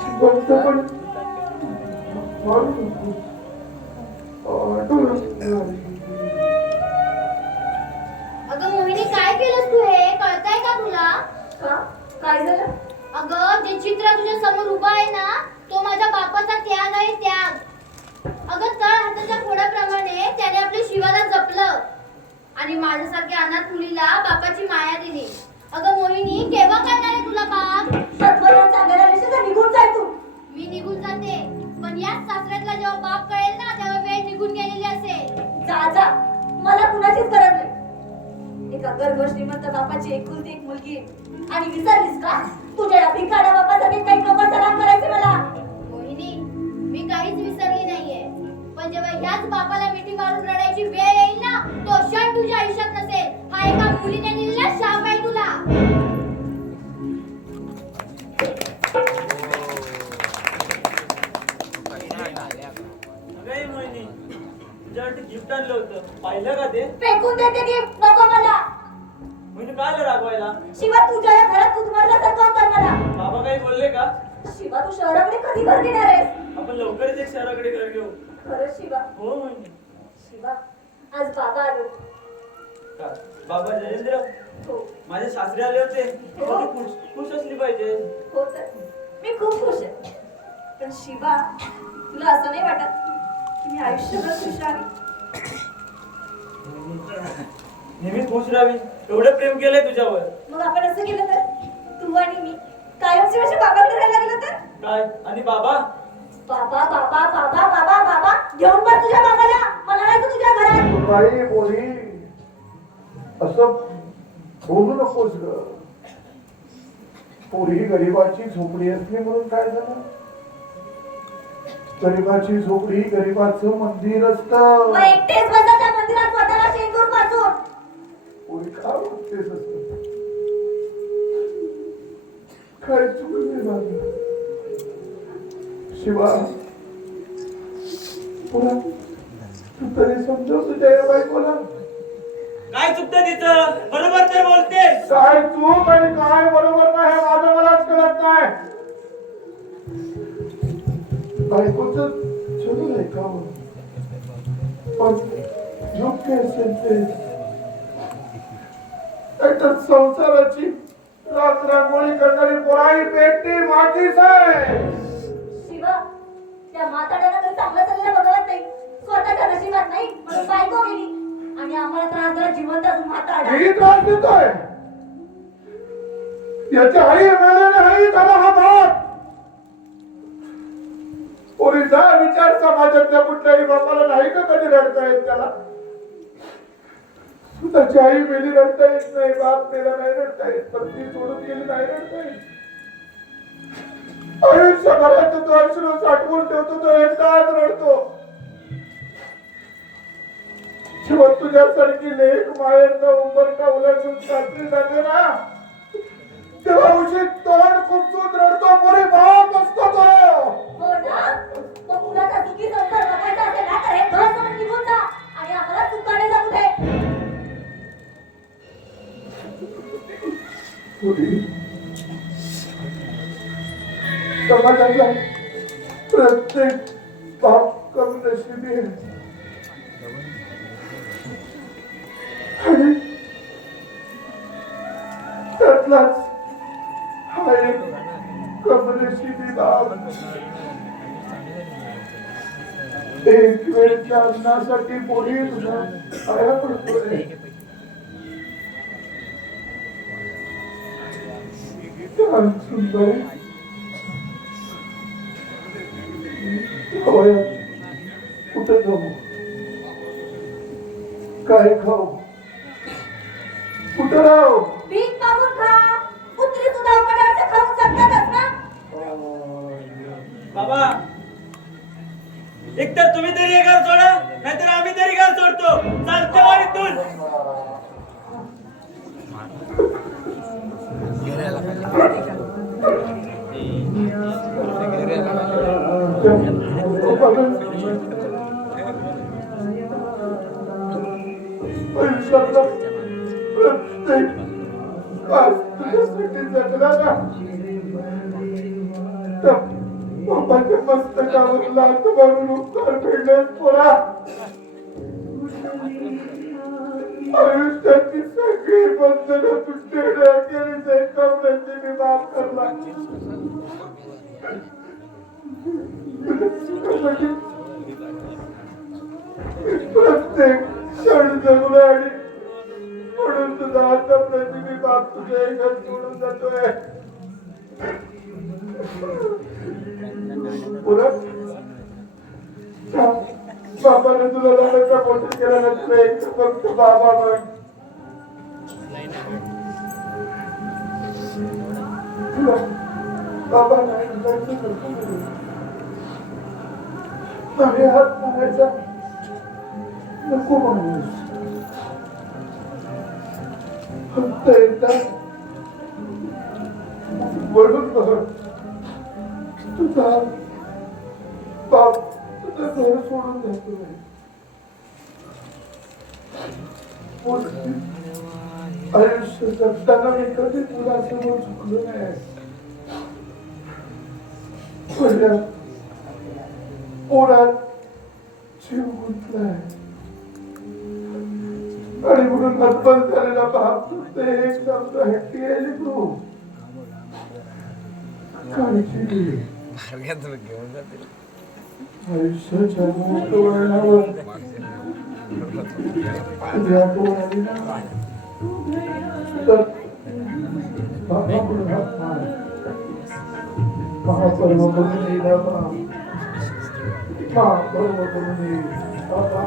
जिवंतपणे मारू नकोस. अगं मोहिनी, काय केलंस तू हे? कळतंय का तुला? का काय झालं? अगं, जे चित्र तुझ्या समोर उभं आहे ना, तो माझ्या बापाचा त्याग आहे, त्याग. अगं, तळ हाताच्या फोडाप्रमाणे त्याने आपल्या शिवाला जपलं आणि माझ्यासारख्या अनाथ मुलीला बापाची माया दिली. अगं मोहिनी, केव्हा कळणार आहे तुला बाप? सत्वरान सांगायला आलीस तर निघून जाय तू. मी निघून जाते, पण याच सासऱ्यातला जेव्हा बाप कळेल ना, तेव्हा वेळ निघून गेलेली असेल. जा जा, मला कुणाचीच गरज नाही. एका गर्भ श्रीमंत बापाची एकुलती एक मुलगी आणि विसरलीस का? तुझ्या या भिकाऱ्या बापासाठी काही लोक सलाम करायचे मला. मोहिनी, मी काहीच विसरली नाहीये, पण जेव्हा ह्याच बापाला मिठी मारून रडायची वेळ येईल ना, तो क्षण तुझ्या आयुष्यात नसेल. हा एका मुलीने दिलेला शाप आहे तुला. अगं मोहिनी, तुझ्यासाठी गिफ्ट आणलं होतं, पाहिलं का ते? फेकून देते गिफ्ट, नको मला. म्हणजे काय आलं रागवायला? शिवा, तुझ्या या घरात कुतुमारल्यासारखं होतं मला. बाबा काही बोलले का? शिवा, तू शहराकडे कधी घर घेणार आहेस? आपण लवकरच एक शहराकडे घर घेऊ. खरंच शिवा? हो मोहिनी. शिवा, आज बाबा आलो. का? बाबा जयेंद्र, हो माझे सासरे आले होते. हो. तू खुश असली पाहिजे. हो तर मी खूप खुश आहे. पण शिवा, तुला असं नाही वाटत की मी आयुष्यभर खुश आहे? नेहमी खुश राहावी, एवढं प्रेम केलंय तुझ्यावर. मग आपण असं केलं तर, तू आणि मी कायमची माझ्या बाबाकडे राहायला लागलो तर? काय? आणि बाबा? बाबा बाबा बाबा बाबा बाबा घेऊन बस तुझ्या बाबाला. मला नाही तुझ्या घरात. बाई पोरी, असं बोलू नकोस ग. पोरी, गरीबाची झोपडी असली म्हणून काय झालं? गरीबाची झोपडी गरीबाचं मंदिर असतं. मग एकटेच बसा त्या मंदिरात स्वतःला शेंदूर पासून. पोरी, काय वाटतेस असं? काय चुकलं माझं? शिवा, पुन्हा तू तरी समजव तुझ्या या बायकोला. काय चुकतं तिचं? बरोबर तर बोलते. काय चूक आणि काय बरोबर नाही हे माझं मलाच कळत नाही. बायकोचं चलून ऐकावं, पण योग्य असेल ते. नाहीतर संसाराची रांगोळी करणारी पोराई पेटती माझीच आहे. शिवा, त्या म्हाताड्याला तर चांगलं चाललेलं बघत नाही. स्वतःच्या नशिबात नाही म्हणून बायको गेली आणि आम्हाला त्रास झाला जिवंत असून म्हाताडा. मी त्रास देतोय. याच्या आई मेल्याने आई झाला हा बाप. पोरीचा विचार समाजातल्या कुठल्याही बापाला नाही का कधी रडता येत त्याला? स्वतःची आई मेली रडता येत नाही, बाप मेला नाही रडता येत, पत्नी सोडून गेली नाही रडता येत. आयुष्यभरात तो अश्रू साठवून ठेवतो, तो एकटाच रडतो. शेवट तुझ्यासारखी लेख मायेचा उंबरठा उलटून सासरी जाते ना, तेव्हा उशीत तोंड खुपसून रडतो. पोरी, बाप असतो तो. हो ना? मग मुलाचा सुखी संसार बघायचा असेल ना तर हे घर सोडून निघून जा आणि आम्हाला सुखाने जगू दे. पोरी, समाजातला प्रत्येक बाप कमनशिबी आहे आणि त्यातलाच हा एक कमनशिबी बाप. एक वेळच्या अन्नासाठी पोरी तुझ्या पाया पडतोय. छान सुंदर कुठे जाऊ, काय खाऊ, कुठं राहू? भीक मागून खा. कुत्री सुद्धा उघड्यावरचं खाऊन जगतातच ना. बाबा, एकतर तुम्ही तरी हे घर सोडा, नाहीतर आम्ही तरी घर सोडतो. चालते वारीतून. Yeah. आयुष्यातला प्रत्येक काळ तुझ्यासाठी जगला ना, त्या बाबाच्या मस्तकावर लाथ मारून उपकार फेडले पोरा. आयुष्याची सगळी बंधनं तुटलेल्या अखेरीस ऐकवण्याची मी माफ करला. प्रत्येक क्षण जगलो आणि म्हणून तुझा आता प्रतिमी बाप तुझ्या एकाच सोडून जातोय. बाबाने तुला लहानचा मोठं केलं ना, तुला एक फक्त बाबा म्हण. तुला बाबा नाही माझे हात मारायचा नको म्हणून फक्त एकदा म्हणून बघ, तुझा बाप तुझं घर सोडून जातो नाही. आयुष्य जगताना मी कधी तुला समोर चुकलो नाही. पहिल्या पोरात जीव गुंतलाय आणि म्हणून मतबल झालेला बाप ते एक शब्द हट्टी आहे तू काळजी घे. आयुष्याच्या मोठवळणावर आठवण आली ना तर बाबाकडून हात मार. महापर्व करून येईल महापर्व करून येईल बाबा.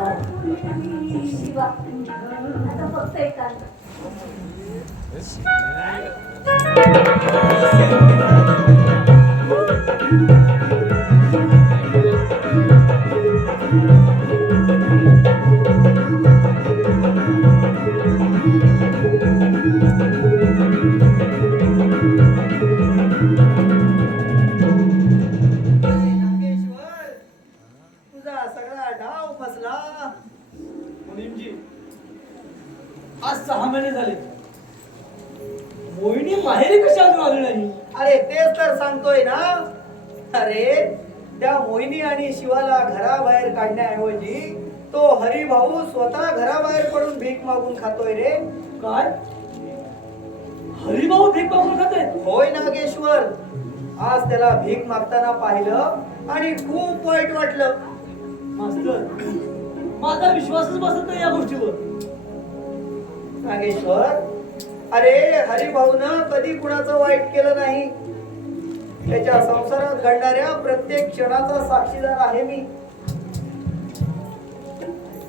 शिवा आता फक्त एक काम कर. तुझा सगळा डाव फसला. मुनीमजी, आज 6 महिने झाले, मोहिनी माहेरी कशी अजून आली नाही? अरे तेच तर सांगतोय ना. अरे त्या मोहिनी आणि शिवाला घराबाहेर काढण्याऐवजी तो हरिभाऊ स्वतः घराबाहेर पडून भीक मागून खातोय रे. काय? हरिभाऊ भीक मागून खातोय? होय नागेश्वर, आज त्याला भीक मागताना पाहिलं आणि खूप वाईट वाटलं. मास्तर, माझा विश्वासच बसत नाही या गोष्टीवर. नागेश्वर, अरे हरिभाऊनं कधी कुणाचं वाईट केलं नाही. त्याच्या संसारात घडणाऱ्या प्रत्येक क्षणाचा साक्षीदार आहे मी.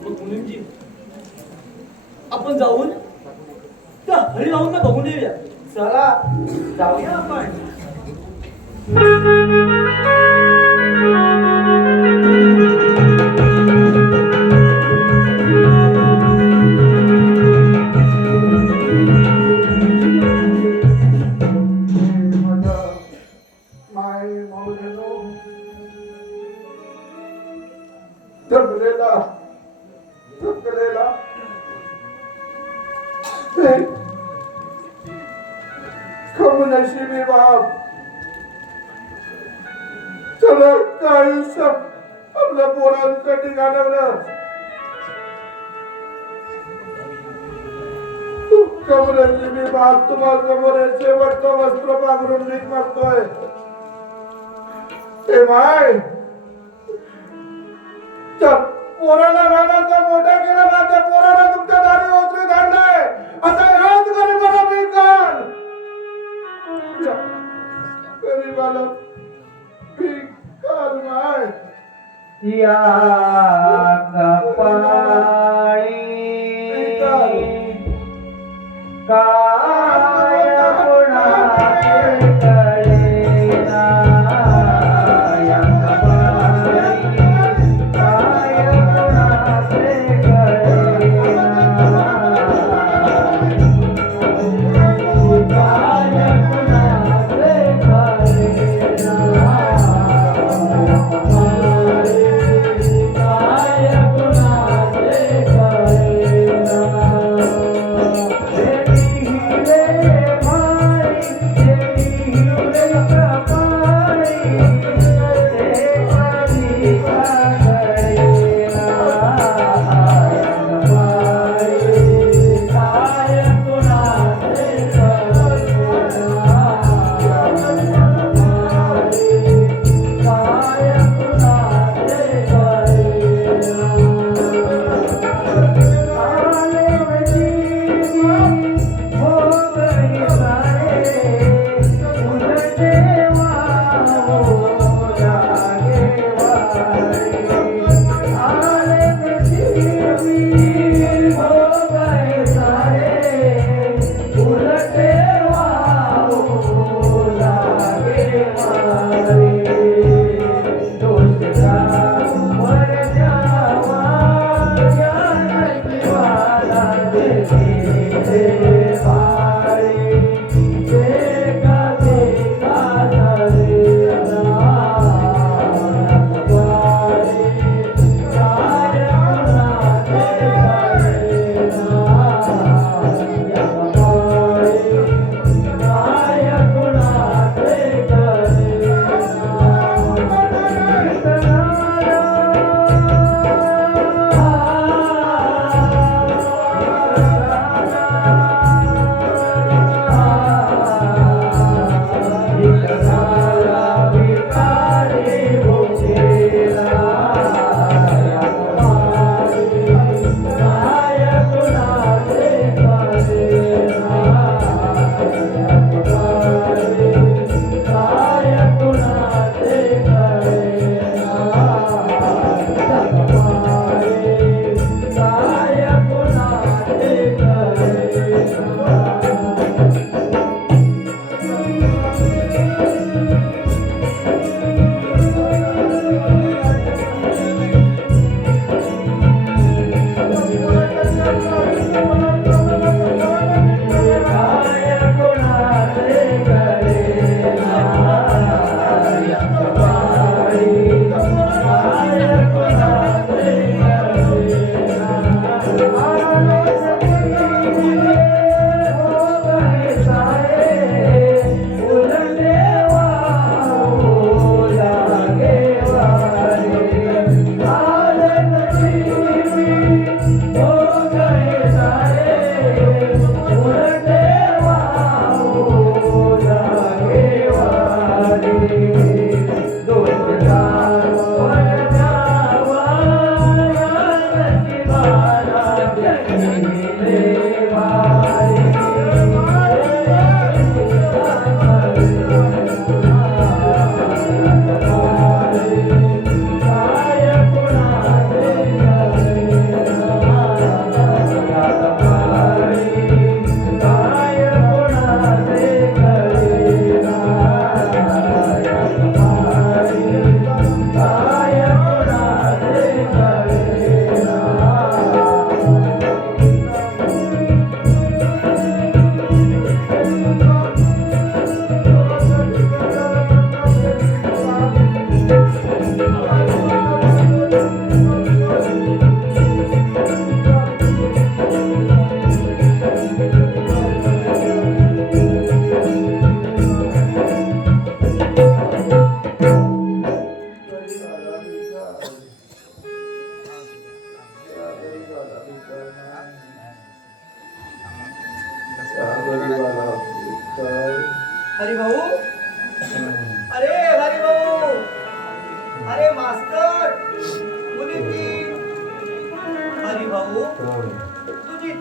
मुनीमजी, आपण जाऊन त्या हरिभाऊंना बघून येऊया. चला जाऊया आपण. नशिबी बाप चला आयुष्य आपल्या पोरांसाठी घालवलं. नशिबी बाप तुम्हाला समोर शेवटचं वस्त्र पांघरून भीक मागतोय. ए माय, त्या पोराला रानाचा मोठा केला ना, त्या पोराला तुमच्या दारी ओतरी धाडलाय. आता याच गरीबाला भीक घाल. गरीबाला भीक घाल माय. या कपाळी काय गुणाचे कळेना. या कपाळी काय गुणाचे कळेना. काय गुणाचे कळेना.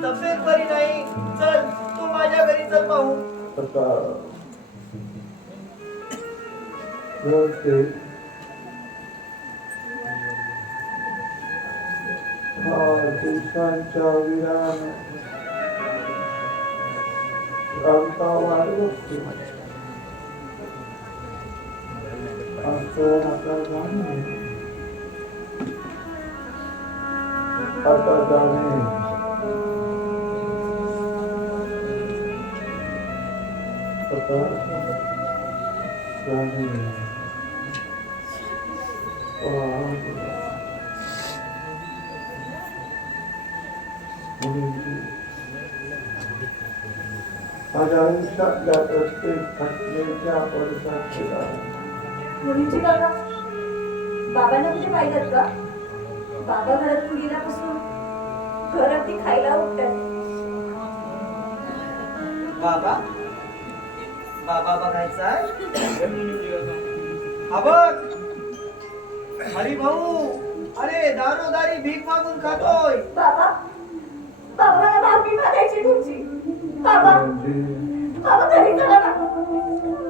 तब्येत बरी नाही. चल तू माझ्या घरी चल पाहू. आता व्यवस्थित देशांच्या विरान रामता वाढवते आता जाणे माझ्या आयुष्यातल्या प्रत्येक घटनेच्या पडसाद केला. मुलींची काका बाबांना कुठे पाहिजेत का? बाबा घरातून गेल्यापासून घर अगदी खायला उठतात. बाबा बाबा बघायचा हा बघ हरी भाऊ. अरे दारोदारी भीक मागून खातोय. बाबा बाबा मला भाकरी मागायची तुमची. बाबा बाबा घरी चला ना.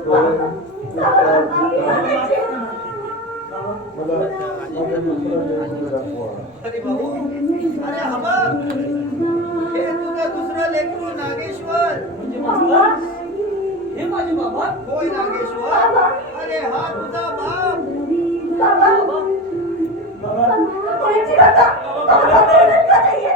बाबा भाकरी मागायची. हरी भाऊ अरे हा बघ हे तुझं दुसरं लेकरू नागेश्वर. बाबा हे माझे बाबा. होय नागेश्वर. अरे हा तुझा बाप. बाबा मुलींची काका बाबा बोलत का नाहीये?